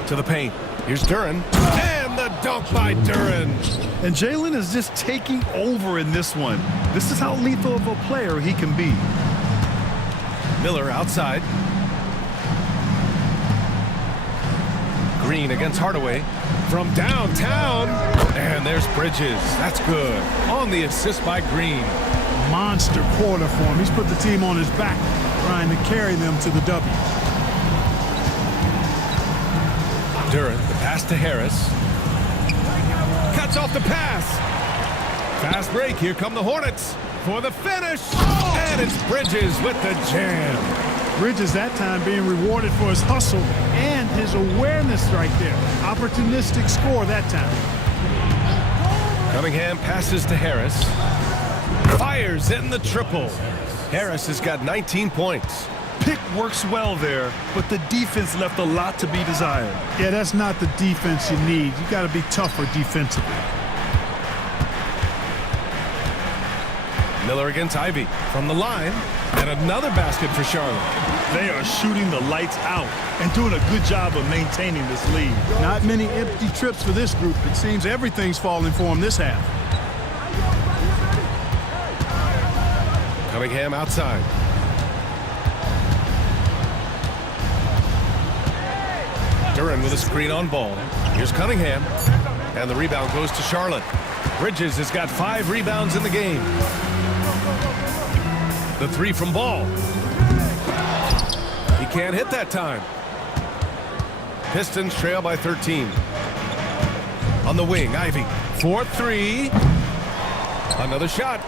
To the paint. Here's Duren. And the dunk by Duren. And Jalen is just taking over in this one. This is how lethal of a player he can be. Miller outside. Green against Hardaway. From downtown. And there's Bridges. That's good. On the assist by Green. Monster quarter for him. He's put the team on his back, trying to carry them to the W. Duren, the pass to Harris. Cuts off the pass. Fast break. Here come the Hornets for the finish. And it's Bridges with the jam. Bridges that time being rewarded for his hustle and his awareness right there. Opportunistic score that time. Cunningham passes to Harris. Fires in the triple. Harris has got 19 points. Pick works well there, but the defense left a lot to be desired. Yeah, that's not the defense you need. You got to be tougher defensively. Miller against Ivy from the line. And another basket for Charlotte. They are shooting the lights out and doing a good job of maintaining this lead. Not many empty trips for this group. It seems everything's falling for them this half. Cunningham outside. Duren with a screen on ball. Here's Cunningham. And the rebound goes to Charlotte. Bridges has got 5 rebounds in the game. The three from Ball. He can't hit that time. Pistons trail by 13. On the wing, Ivy. 4-3. Another shot.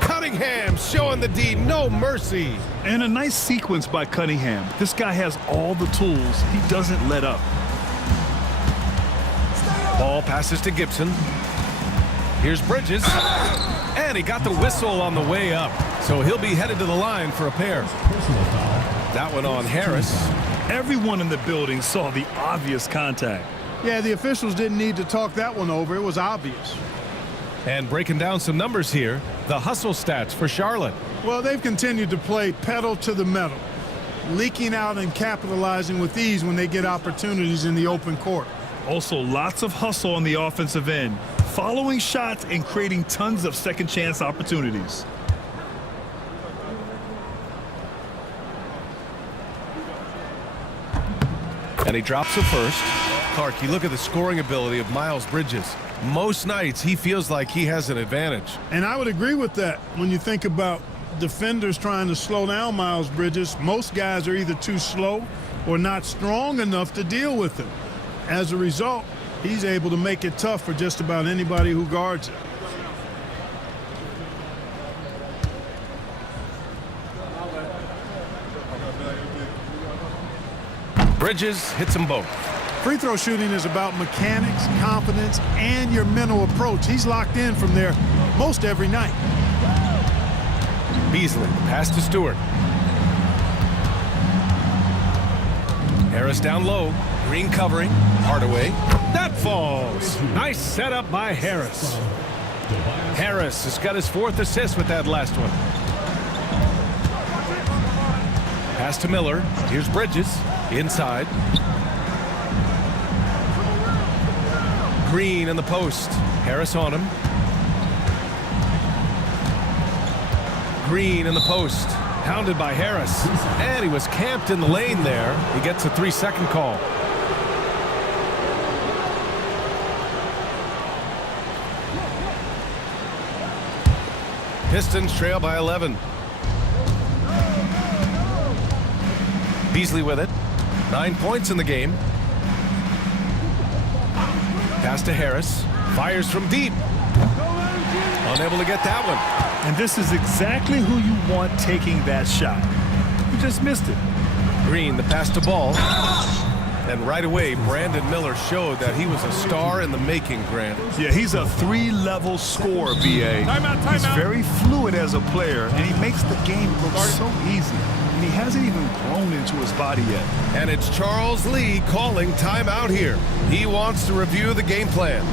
Cunningham showing the D, no mercy. And a nice sequence by Cunningham. This guy has all the tools. He doesn't let up. Ball passes to Gibson. Here's Bridges. And he got the whistle on the way up. So he'll be headed to the line for a pair. That one on Harris. Everyone in the building saw the obvious contact. Yeah, the officials didn't need to talk that one over. It was obvious. And breaking down some numbers here, the hustle stats for Charlotte. Well, they've continued to play pedal to the metal, leaking out and capitalizing with ease when they get opportunities in the open court. Also, lots of hustle on the offensive end, following shots and creating tons of second chance opportunities. And he drops the first. Clark, you look at the scoring ability of Miles Bridges. Most nights he feels like he has an advantage. And I would agree with that. When you think about defenders trying to slow down Miles Bridges, most guys are either too slow or not strong enough to deal with him. As a result, he's able to make it tough for just about anybody who guards him. Bridges hits them both. Free throw shooting is about mechanics, confidence, and your mental approach. He's locked in from there most every night. Beasley, pass to Stewart. Harris down low. Green covering. Hardaway. That falls. Nice setup by Harris. Harris has got his 4th assist with that last one. Pass to Miller. Here's Bridges. Inside. Green in the post. Harris on him. Green in the post. Hounded by Harris. And he was camped in the lane there. He gets a 3-second call. Pistons trail by 11. Beasley with it. 9 points in the game. Pass to Harris. Fires from deep. Unable to get that one. And this is exactly who you want taking that shot. He just missed it. Green, the pass to Ball. And right away, Brandon Miller showed that he was a star in the making, Grant. Yeah, he's a three-level scorer, BA. He's very fluid as a player, and he makes the game look so easy. And he hasn't even grown into his body yet. And it's Charles Lee calling timeout here. He wants to review the game plan.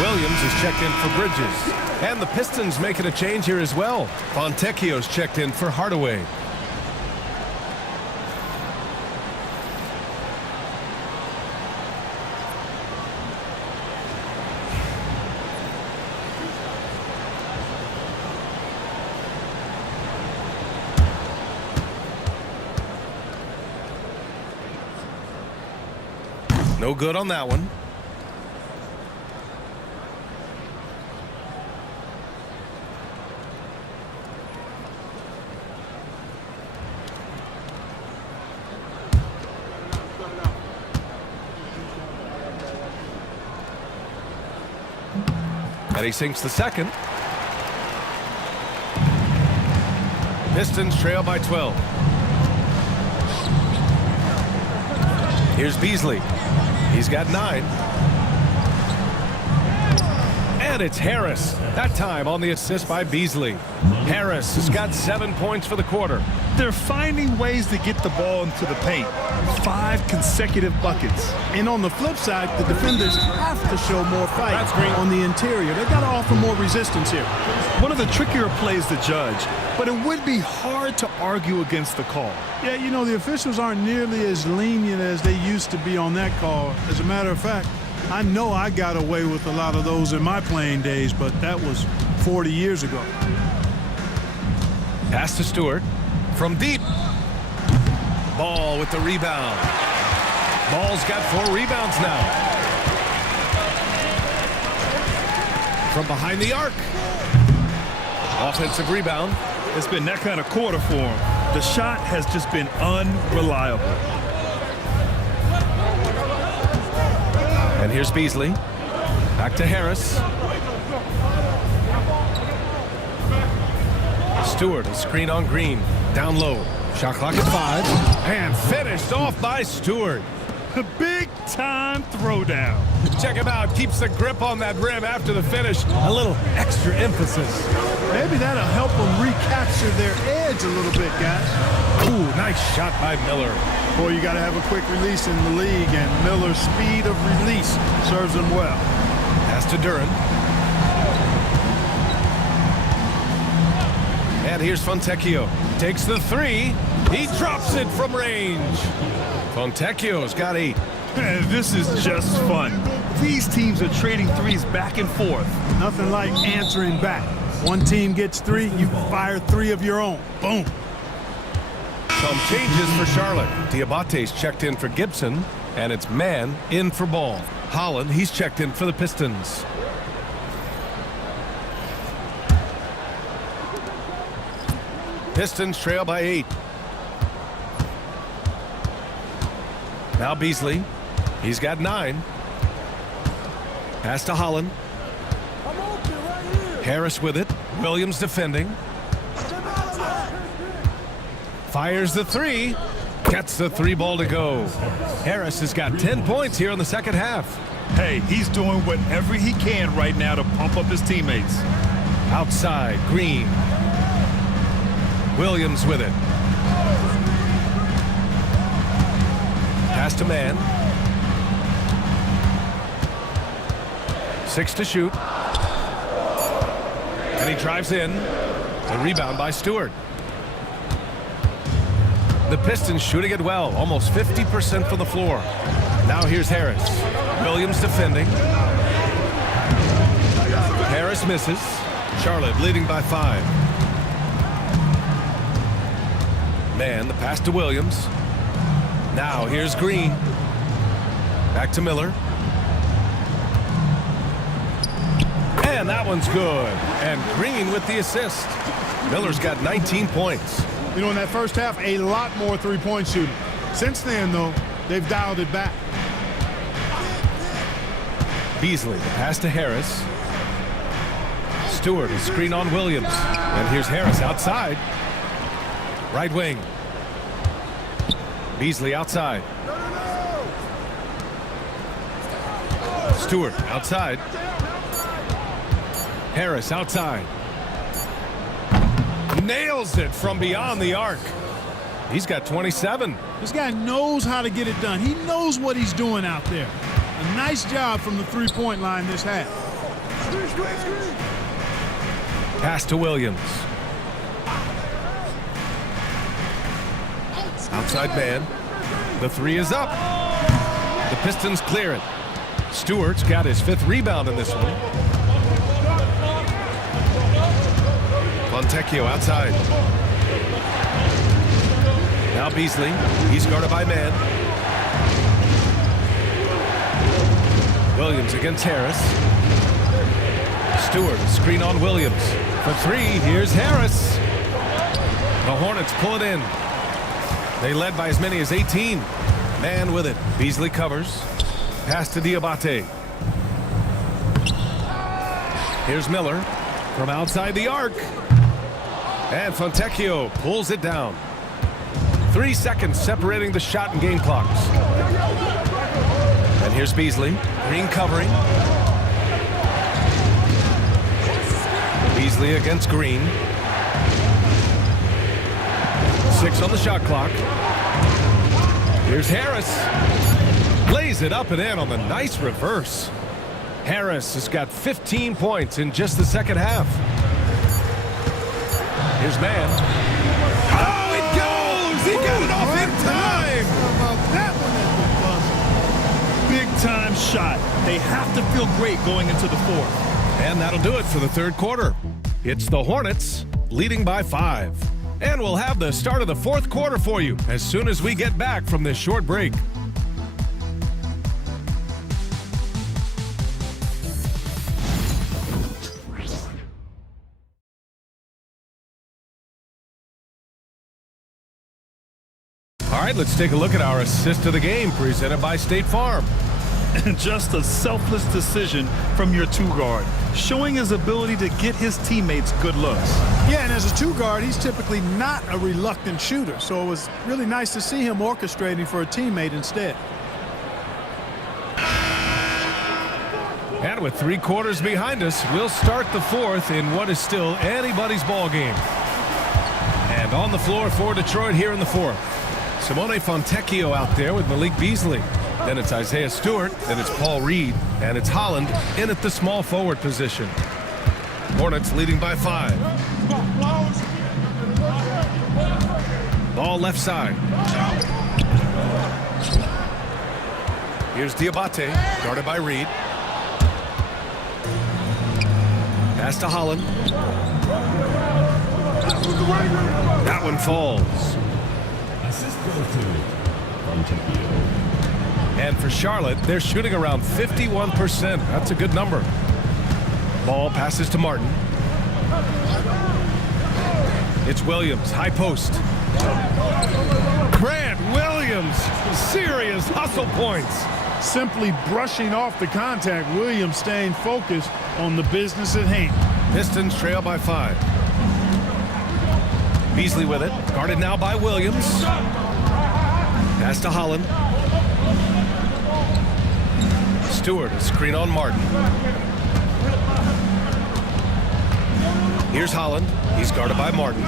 Williams is checked in for Bridges. And the Pistons making a change here as well. Fontecchio's checked in for Hardaway. No good on that one. And he sinks the second. Pistons trail by 12. Here's Beasley. He's got 9. And it's Harris. That time on the assist by Beasley. Harris has got 7 points for the quarter. They're finding ways to get the ball into the paint. 5 consecutive buckets. And on the flip side, the defenders have to show more fight on the interior. They've got to offer more resistance here. One of the trickier plays to judge, but it would be hard to argue against the call. Yeah, you know, the officials aren't nearly as lenient as they used to be on that call. As a matter of fact, I know I got away with a lot of those in my playing days, but that was 40 years ago. Pass to Stewart from deep. Ball with the rebound. Ball's got 4 rebounds now. From behind the arc. Offensive rebound. It's been that kind of quarter for him. The shot has just been unreliable. And here's Beasley. Back to Harris. Stewart, a screen on Green. Down low. Shot clock at 5. And finished off by Stewart. A big-time throwdown. Check him out. Keeps the grip on that rim after the finish. A little extra emphasis. Maybe that'll help them recapture their edge a little bit, guys. Ooh, nice shot by Miller. Boy, you got to have a quick release in the league, and Miller's speed of release serves him well. Pass to Duran. And here's Fontecchio. Takes the 3. He drops it from range. Fontecchio's got 8. This is just fun. These teams are trading threes back and forth. Nothing like answering back. One team gets 3, you fire 3 of your own. Boom. Some changes for Charlotte. Diabate's checked in for Gibson, and it's Mann in for Ball. Holland, he's checked in for the Pistons. Pistons trail by 8. Now Beasley. He's got 9. Pass to Holland. Harris with it. Williams defending. Fires the three. Gets the three ball to go. Harris has got 10 points here in the second half. Hey, he's doing whatever he can right now to pump up his teammates. Outside, Green. Williams with it. Pass to man. 6 to shoot. And he drives in. A rebound by Stewart. The Pistons shooting it well, almost 50% from the floor. Now here's Harris. Williams defending. Harris misses. Charlotte leading by 5. Man, the pass to Williams. Now here's Green. Back to Miller. And that one's good. And Green with the assist. Miller's got 19 points. You know, in that first half, a lot more three-point shooting. Since then, though, they've dialed it back. Beasley, the pass to Harris. Stewart, a screen on Williams. And here's Harris outside. Right wing. Beasley outside. Stewart outside. Harris outside. Nails it from beyond the arc. He's got 27. This guy knows how to get it done. He knows what he's doing out there. A nice job from the three-point line this half. Pass to Williams. Outside man. The three is up. The Pistons clear it. Stewart's got his 5th rebound in this one. Fontecchio outside. Now Beasley. He's guarded by man. Williams against Harris. Stewart, screen on Williams. For 3, here's Harris. The Hornets pull it in. They led by as many as 18. Man with it. Beasley covers. Pass to Diabate. Here's Miller from outside the arc. And Fontecchio pulls it down. 3 seconds separating the shot and game clocks. And here's Beasley. Green covering. Beasley against Green. 6 on the shot clock. Here's Harris. Lays it up and in on the nice reverse. Harris has got 15 points in just the second half. Here's man. Oh, it goes! He got it off in time! How about that one at the buzzer? Big time shot. They have to feel great going into the 4th. And that'll do it for the 3rd quarter. It's the Hornets leading by 5. And we'll have the start of the 4th quarter for you as soon as we get back from this short break. All right, let's take a look at our assist of the game presented by State Farm. Just a selfless decision from your 2-guard, showing his ability to get his teammates good looks. Yeah, and as a 2-guard, he's typically not a reluctant shooter, so it was really nice to see him orchestrating for a teammate instead. And with 3 quarters behind us, we'll start the 4th in what is still anybody's ball game. And on the floor for Detroit here in the 4th. Simone Fontecchio out there with Malik Beasley. Then it's Isaiah Stewart, then it's Paul Reed, and it's Holland in at the small forward position. Hornets leading by 5. Ball left side. Here's Diabate, guarded by Reed. Pass to Holland. That one falls. And for Charlotte, they're shooting around 51%. That's a good number. Ball passes to Martin. It's Williams, high post. Grant Williams, serious hustle points. simply brushing off the contact. Williams staying focused on the business at hand. Pistons trail by 5. Beasley with it. Guarded now by Williams. Pass to Holland. Stewart, a screen on Martin. Here's Holland. He's guarded by Martin.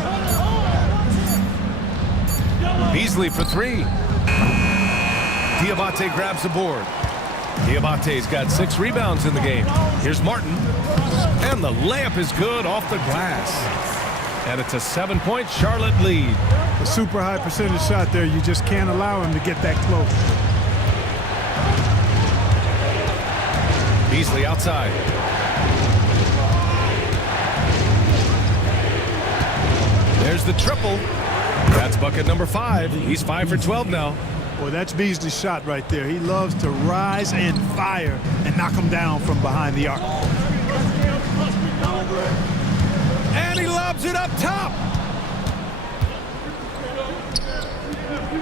Beasley for 3. Diabate grabs the board. Diabate's got 6 rebounds in the game. Here's Martin. And the layup is good off the glass. And it's a 7-point Charlotte lead. A super high percentage shot there. You just can't allow him to get that close. Beasley outside. There's the triple. That's bucket number 5. He's 5 for 12 now. Boy, that's Beasley's shot right there. He loves to rise and fire and knock him down from behind the arc. And he lobs it up top.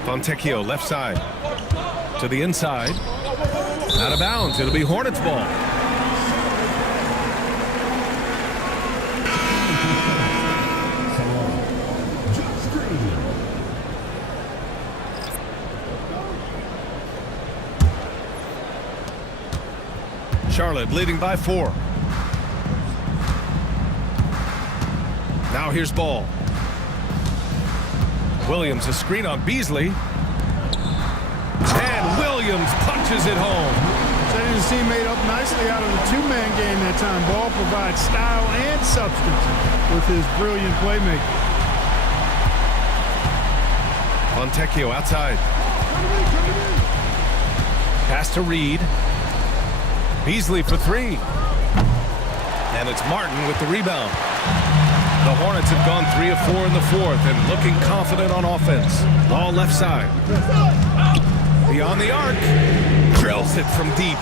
Fontecchio left side to the inside. Out of bounds. It'll be Hornets ball. Charlotte leading by 4. Now here's ball. Williams a screen on Beasley. And Williams punches it home. Setting his teammate up nicely out of the 2-man game that time. Ball provides style and substance with his brilliant playmaking. Fontecchio outside. Pass to Reed. Beasley for 3. And it's Martin with the rebound. The Hornets have gone 3 of 4 in the 4th and looking confident on offense. Ball left side. Beyond the arc. Drills it from deep.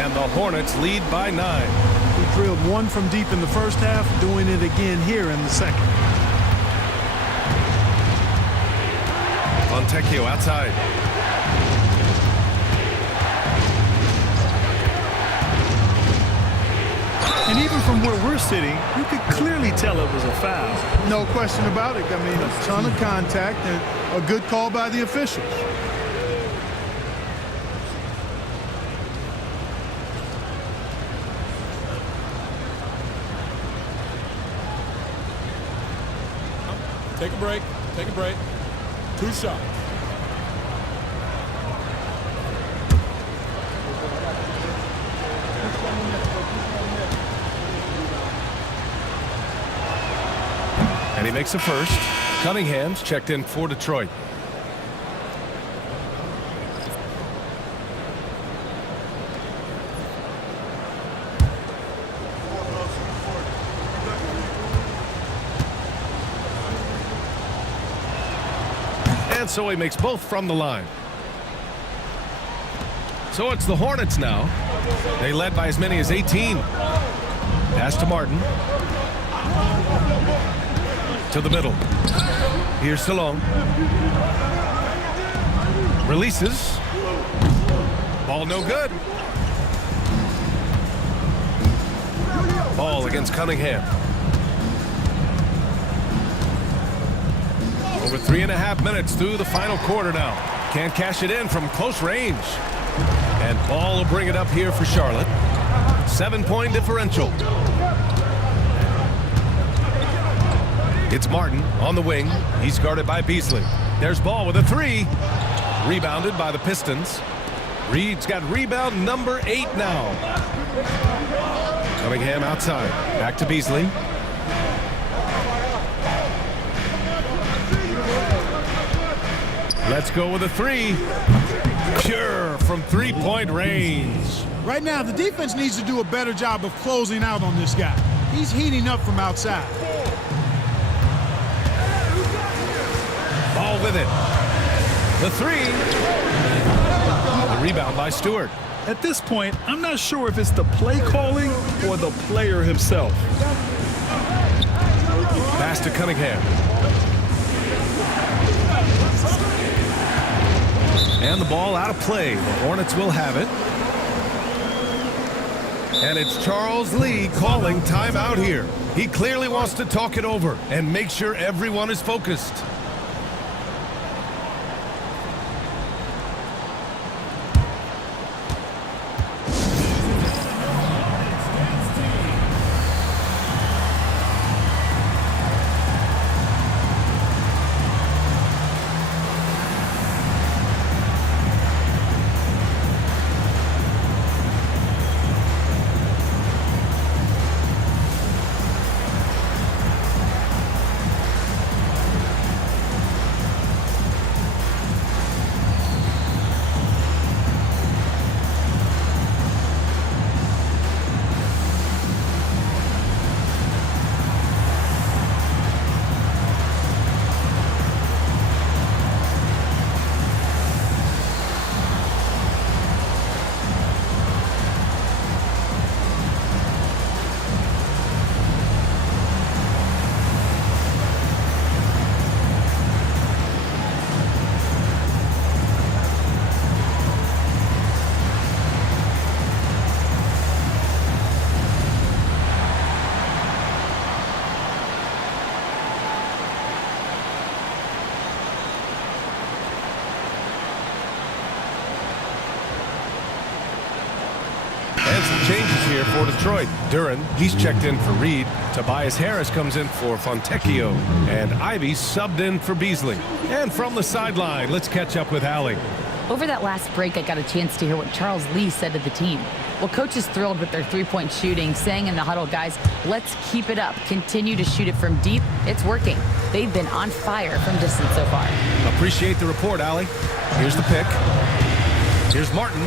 And the Hornets lead by 9. He drilled 1 from deep in the first half, doing it again here in the second. Fontecchio outside. And even from where we're sitting, you could clearly tell it was a foul. No question about it. I mean, a ton of contact and a good call by the officials. Take a break. Take a break. 2 shots. And he makes a first. Cunningham's checked in for Detroit. And so he makes both from the line. So it's the Hornets now. They led by as many as 18. Pass to Martin. To the middle. Here's Stallone. Releases. Ball no good. Ball against Cunningham. Over 3.5 minutes through the final quarter now. Can't cash it in from close range. And Ball will bring it up here for Charlotte. 7-point differential. It's Martin on the wing. He's guarded by Beasley. There's Ball with a 3. Rebounded by the Pistons. Reed's got rebound number 8 now. Cunningham outside. Back to Beasley. Let's go with a 3. Pure from 3-point range. Right now, the defense needs to do a better job of closing out on this guy. He's heating up from outside. Ball with it. The 3. The rebound by Stewart. At this point, I'm not sure if it's the play calling or the player himself. Pass to Cunningham. And the ball out of play. The Hornets will have it. And it's Charles Lee calling timeout here. He clearly wants to talk it over and make sure everyone is focused. And some changes here for Detroit. Duren, he's checked in for Reed. Tobias Harris comes in for Fontecchio. And Ivy subbed in for Beasley. And from the sideline, let's catch up with Allie. Over that last break, I got a chance to hear what Charles Lee said to the team. Well, coach is thrilled with their three-point shooting, saying in the huddle, guys, let's keep it up. Continue to shoot it from deep. It's working. They've been on fire from distance so far. Appreciate the report, Allie. Here's the pick. Here's Martin.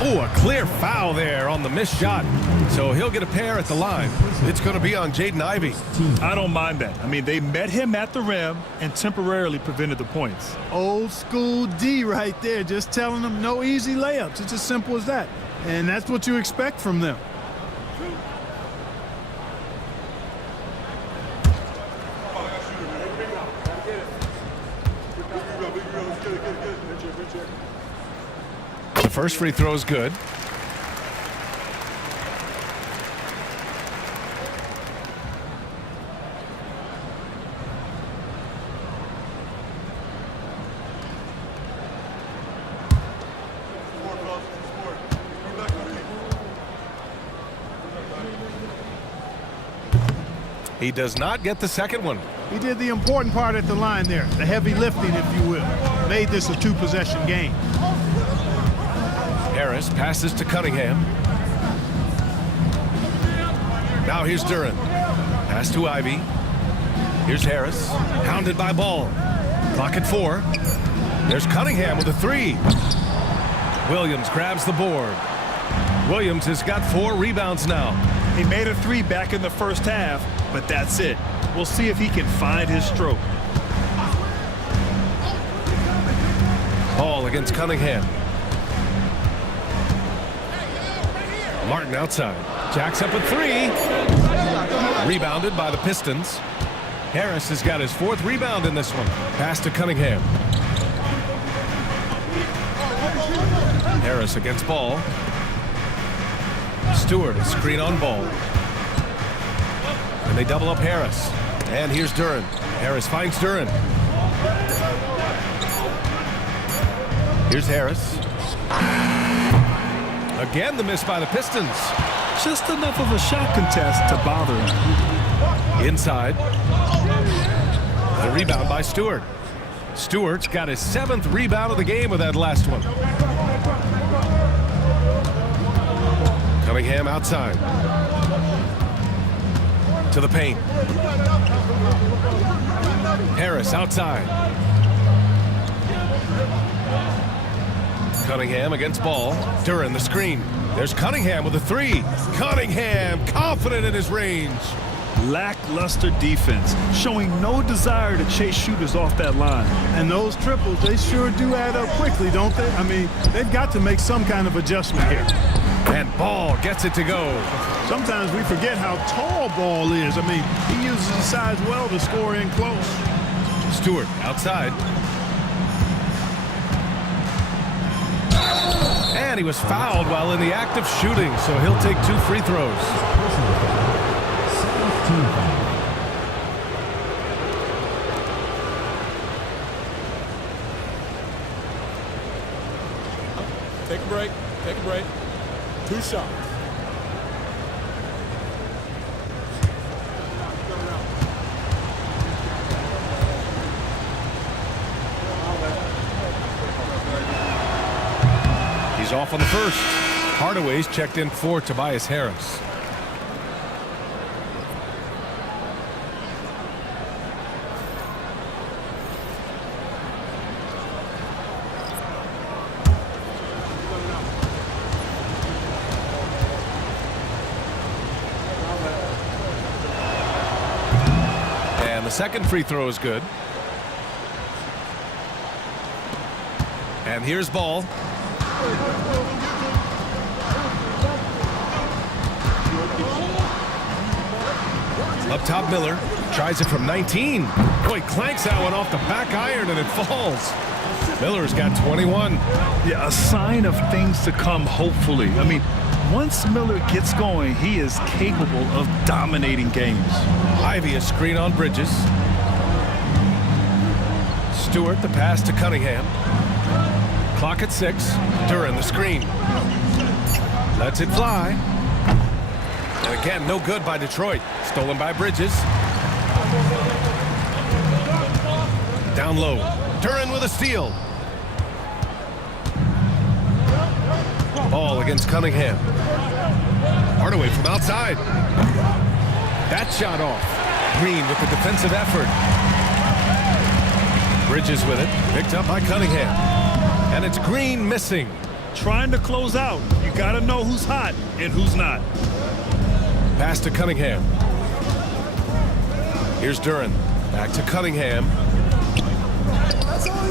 Oh, a clear foul there on the missed shot. So he'll get a pair at the line. It's going to be on Jaden Ivey. I don't mind that. I mean, they met him at the rim and temporarily prevented the points. Old school D right there, just telling them no easy layups. It's as simple as that. And that's what you expect from them. The first free throw is good. He does not get the second one. He did the important part at the line there, the heavy lifting, if you will. Made this a two-possession game. Harris passes to Cunningham. Now here's Duren. Pass to Ivy. Here's Harris. Hounded by Ball. Clock at 4. There's Cunningham with a 3. Williams grabs the board. Williams has got 4 rebounds now. He made a 3 back in the first half, but that's it. We'll see if he can find his stroke. Ball against Cunningham. Martin outside. Jacks up a 3. Rebounded by the Pistons. Harris has got his 4th rebound in this one. Pass to Cunningham. Harris against Ball. Stewart, a screen on Ball. And they double up Harris. And here's Duren. Harris finds Duren. Here's Harris. Again, the miss by the Pistons. Just enough of a shot contest to bother him. Inside. The rebound by Stewart. Stewart's got his 7th rebound of the game with that last one. Cunningham outside. To the paint. Harris outside. Cunningham against Ball. Duren the screen. There's Cunningham with a 3. Cunningham confident in his range. Lackluster defense, showing no desire to chase shooters off that line. And those triples, they sure do add up quickly, don't they? I mean, they've got to make some kind of adjustment here. And Ball gets it to go. Sometimes we forget how tall Ball is. I mean, he uses his size well to score in close. Stewart outside. And he was fouled while in the act of shooting, so he'll take 2 free throws. Take a break. Take a break. 2 shots. He's off on the first. Hardaway's checked in for Tobias Harris. And the second free throw is good. And here's Ball. Up top, Miller tries it from 19. Boy, clanks that one off the back iron and it falls. Miller's got 21. Yeah, a sign of things to come, hopefully. I mean, once Miller gets going, he is capable of dominating games. Ivy a screen on Bridges. Stewart the pass to Cunningham. Clock at 6. Duran the screen. Lets it fly. And again, no good by Detroit. Stolen by Bridges. Down low. Duran with a steal. Ball against Cunningham. Hardaway from outside. That shot off. Green with the defensive effort. Bridges with it. Picked up by Cunningham. And it's Green missing. Trying to close out. You got to know who's hot and who's not. Pass to Cunningham. Here's Duran. Back to Cunningham.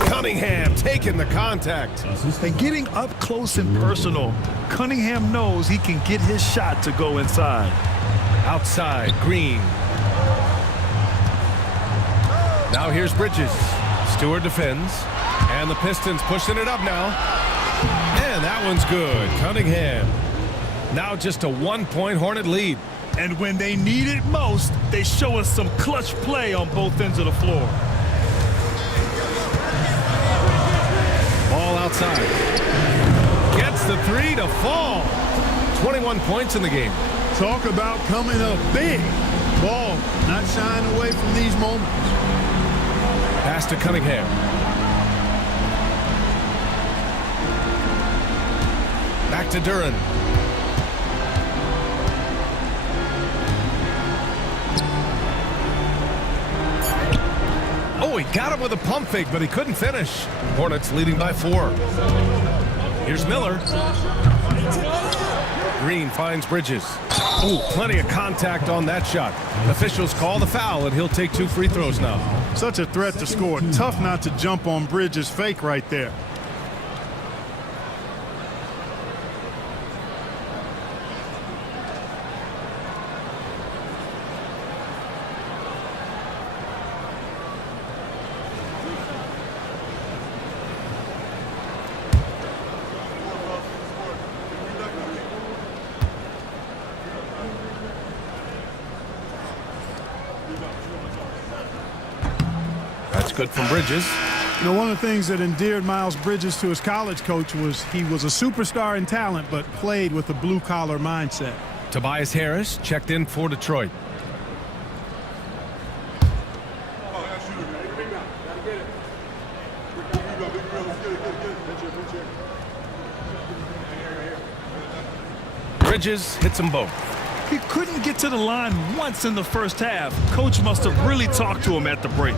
Cunningham taking the contact. And getting up close and personal, Cunningham knows he can get his shot to go inside. Outside, Green. Now here's Bridges. Stewart defends. And the Pistons pushing it up now. And that one's good. Cunningham. Now just a 1-point Hornet lead. And when they need it most, they show us some clutch play on both ends of the floor. Ball outside. Gets the 3 to fall. 21 points in the game. Talk about coming up big. Ball not shying away from these moments. Pass to Cunningham. Back to Duran. Oh, he got him with a pump fake, but he couldn't finish. Hornets leading by 4. Here's Miller. Green finds Bridges. Oh, plenty of contact on that shot. Officials call the foul, and he'll take 2 free throws now. Such a threat to score. Tough not to jump on Bridges' fake right there. That's good from Bridges. You know, one of the things that endeared Miles Bridges to his college coach was he was a superstar in talent, but played with a blue-collar mindset. Tobias Harris checked in for Detroit. Bridges hits them both. He couldn't get to the line once in the first half. Coach must have really talked to him at the break.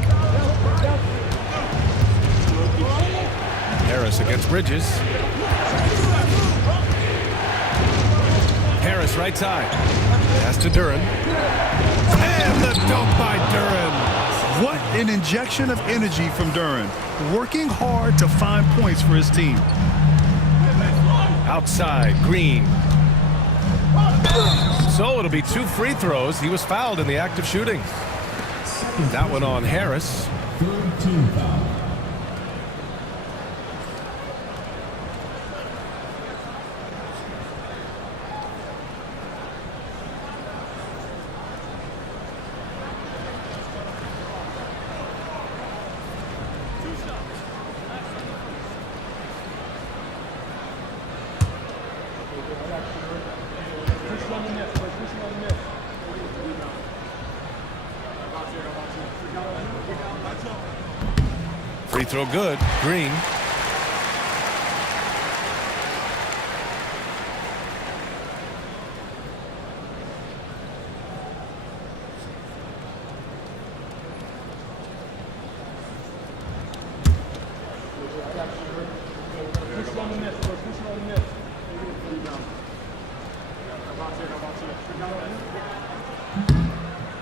Harris against Bridges. Harris right side. Pass to Duran. And the dunk by Duran. What an injection of energy from Duran. Working hard to find points for his team. Outside, Green. So it'll be 2 free throws. He was fouled in the act of shooting. That one on Harris. Free throw good. Green.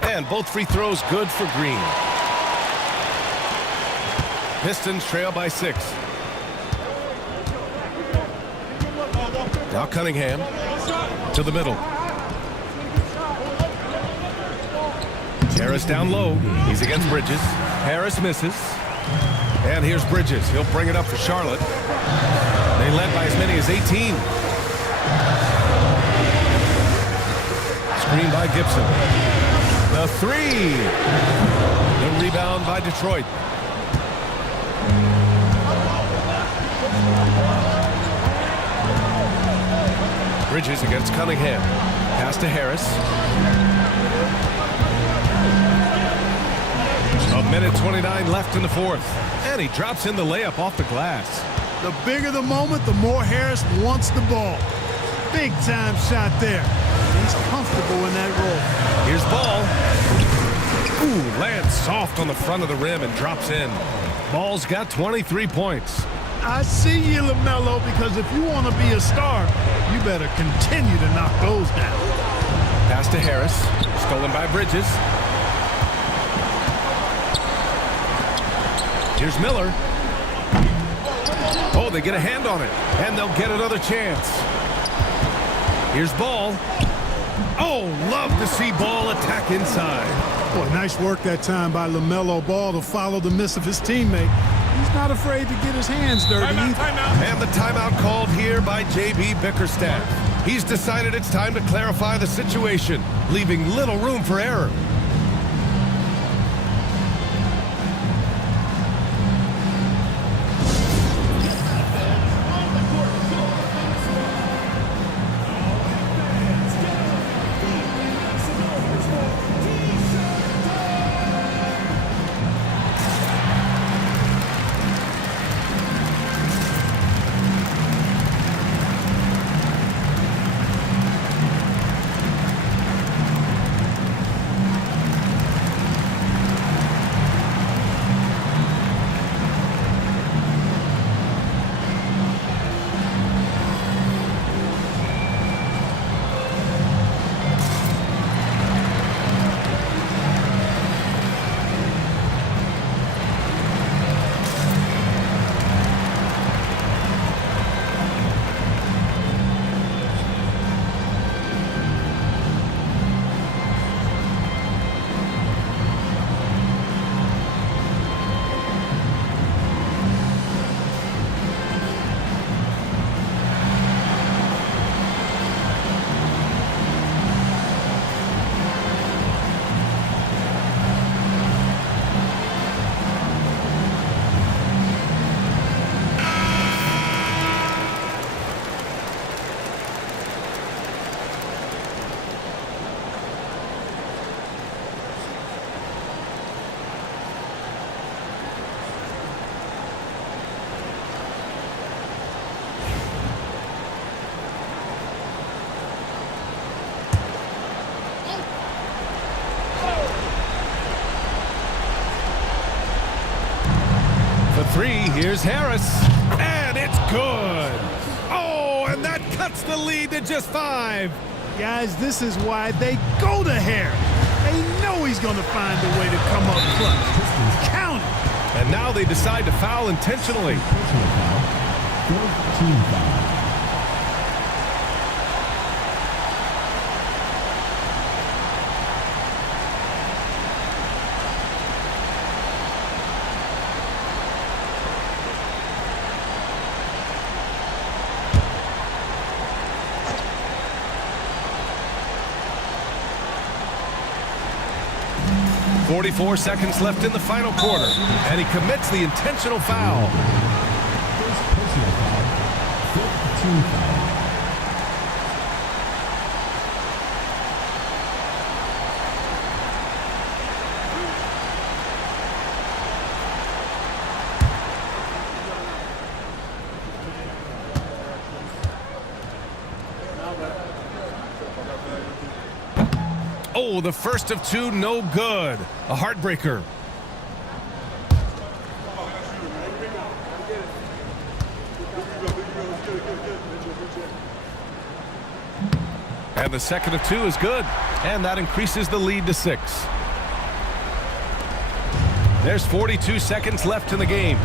And both free throws good for Green. Pistons trail by 6. Now Cunningham to the middle. Harris down low. He's against Bridges. Harris misses. And here's Bridges. He'll bring it up for Charlotte. They led by as many as 18. Screen by Gibson. The 3. The rebound by Detroit. Bridges against Cunningham. Pass to Harris. A minute 29 left in the fourth. And he drops in the layup off the glass. The bigger the moment, the more Harris wants the ball. Big time shot there. He's comfortable in that role. Here's Ball. Ooh, lands soft on the front of the rim and drops in. Ball's got 23 points. I see you, LaMelo, because if you want to be a star, you better continue to knock those down. Pass to Harris. Stolen by Bridges. Here's Miller. Oh, they get a hand on it, and they'll get another chance. Here's Ball. Oh, love to see Ball attack inside. Boy, nice work that time by LaMelo Ball to follow the miss of his teammate. He's not afraid to get his hands dirty either. And the timeout called here by J.B. Bickerstaff. He's decided it's time to clarify the situation, leaving little room for error. Three, here's Harris, and it's good. Oh, and that cuts the lead to just 5. Guys, this is why they go to Harris. They know he's going to find a way to come up clutch. Count it. And now they decide to foul intentionally. .44 seconds left in the final quarter, and he commits the intentional foul. Oh, the first of two, no good. A heartbreaker. And the second of two is good. And that increases the lead to 6. There's 42 seconds left in the game.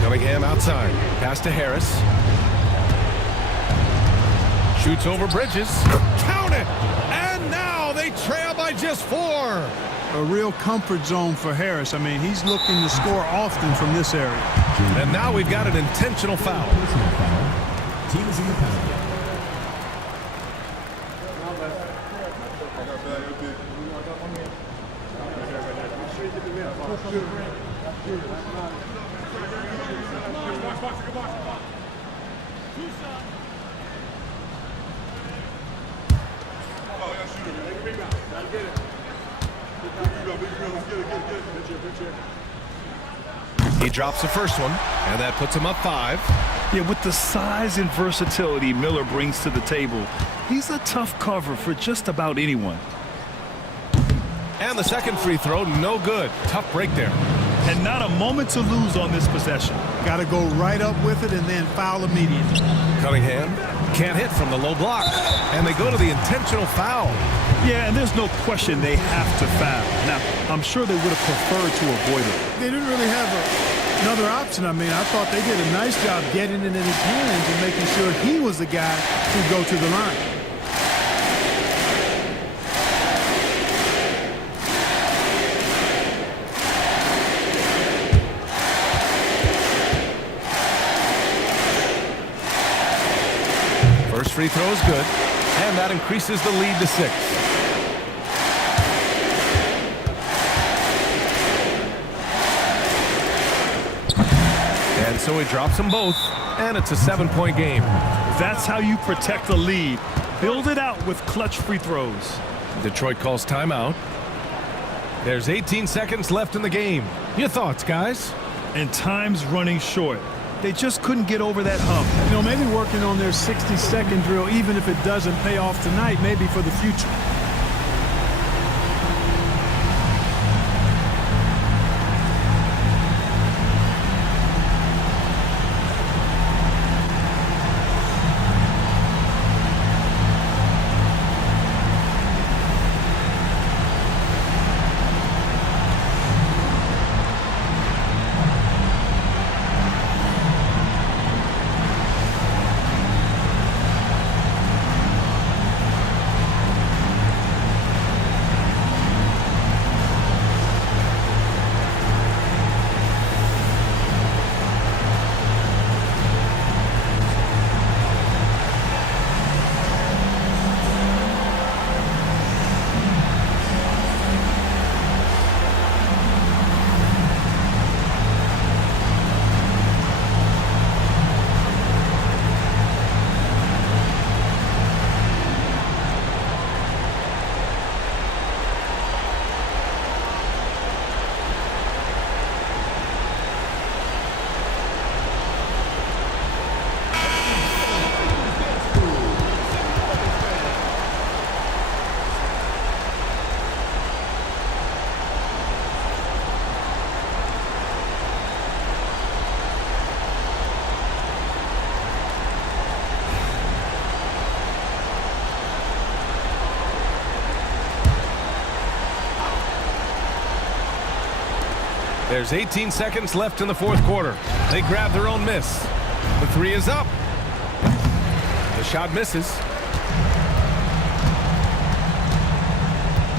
Cunningham outside. Pass to Harris. Shoots over Bridges. Count it! And now they trail by just 4. A real comfort zone for Harris. I mean, he's looking to score often from this area. And now we've got an intentional foul. Team is in the penalty. He drops the first one, and that puts him up 5. Yeah, with the size and versatility Miller brings to the table, he's a tough cover for just about anyone. And the second free throw, no good. Tough break there. And not a moment to lose on this possession. Got to go right up with it and then foul immediately. Cunningham can't hit from the low block, and they go to the intentional foul. Yeah, and there's no question they have to foul. Now, I'm sure they would have preferred to avoid it. They didn't really have another option. I mean, I thought they did a nice job getting it in his hands and making sure he was the guy who'd go to the line. First free throw is good, and that increases the lead to 6. And so he drops them both, and it's a 7-point game. That's how you protect the lead. Build it out with clutch free throws. Detroit calls timeout. There's 18 seconds left in the game. Your thoughts, guys? And time's running short. They just couldn't get over that hump. You know, maybe working on their 60-second drill, even if it doesn't pay off tonight, maybe for the future. There's 18 seconds left in the fourth quarter. They grab their own miss. The three is up. The shot misses.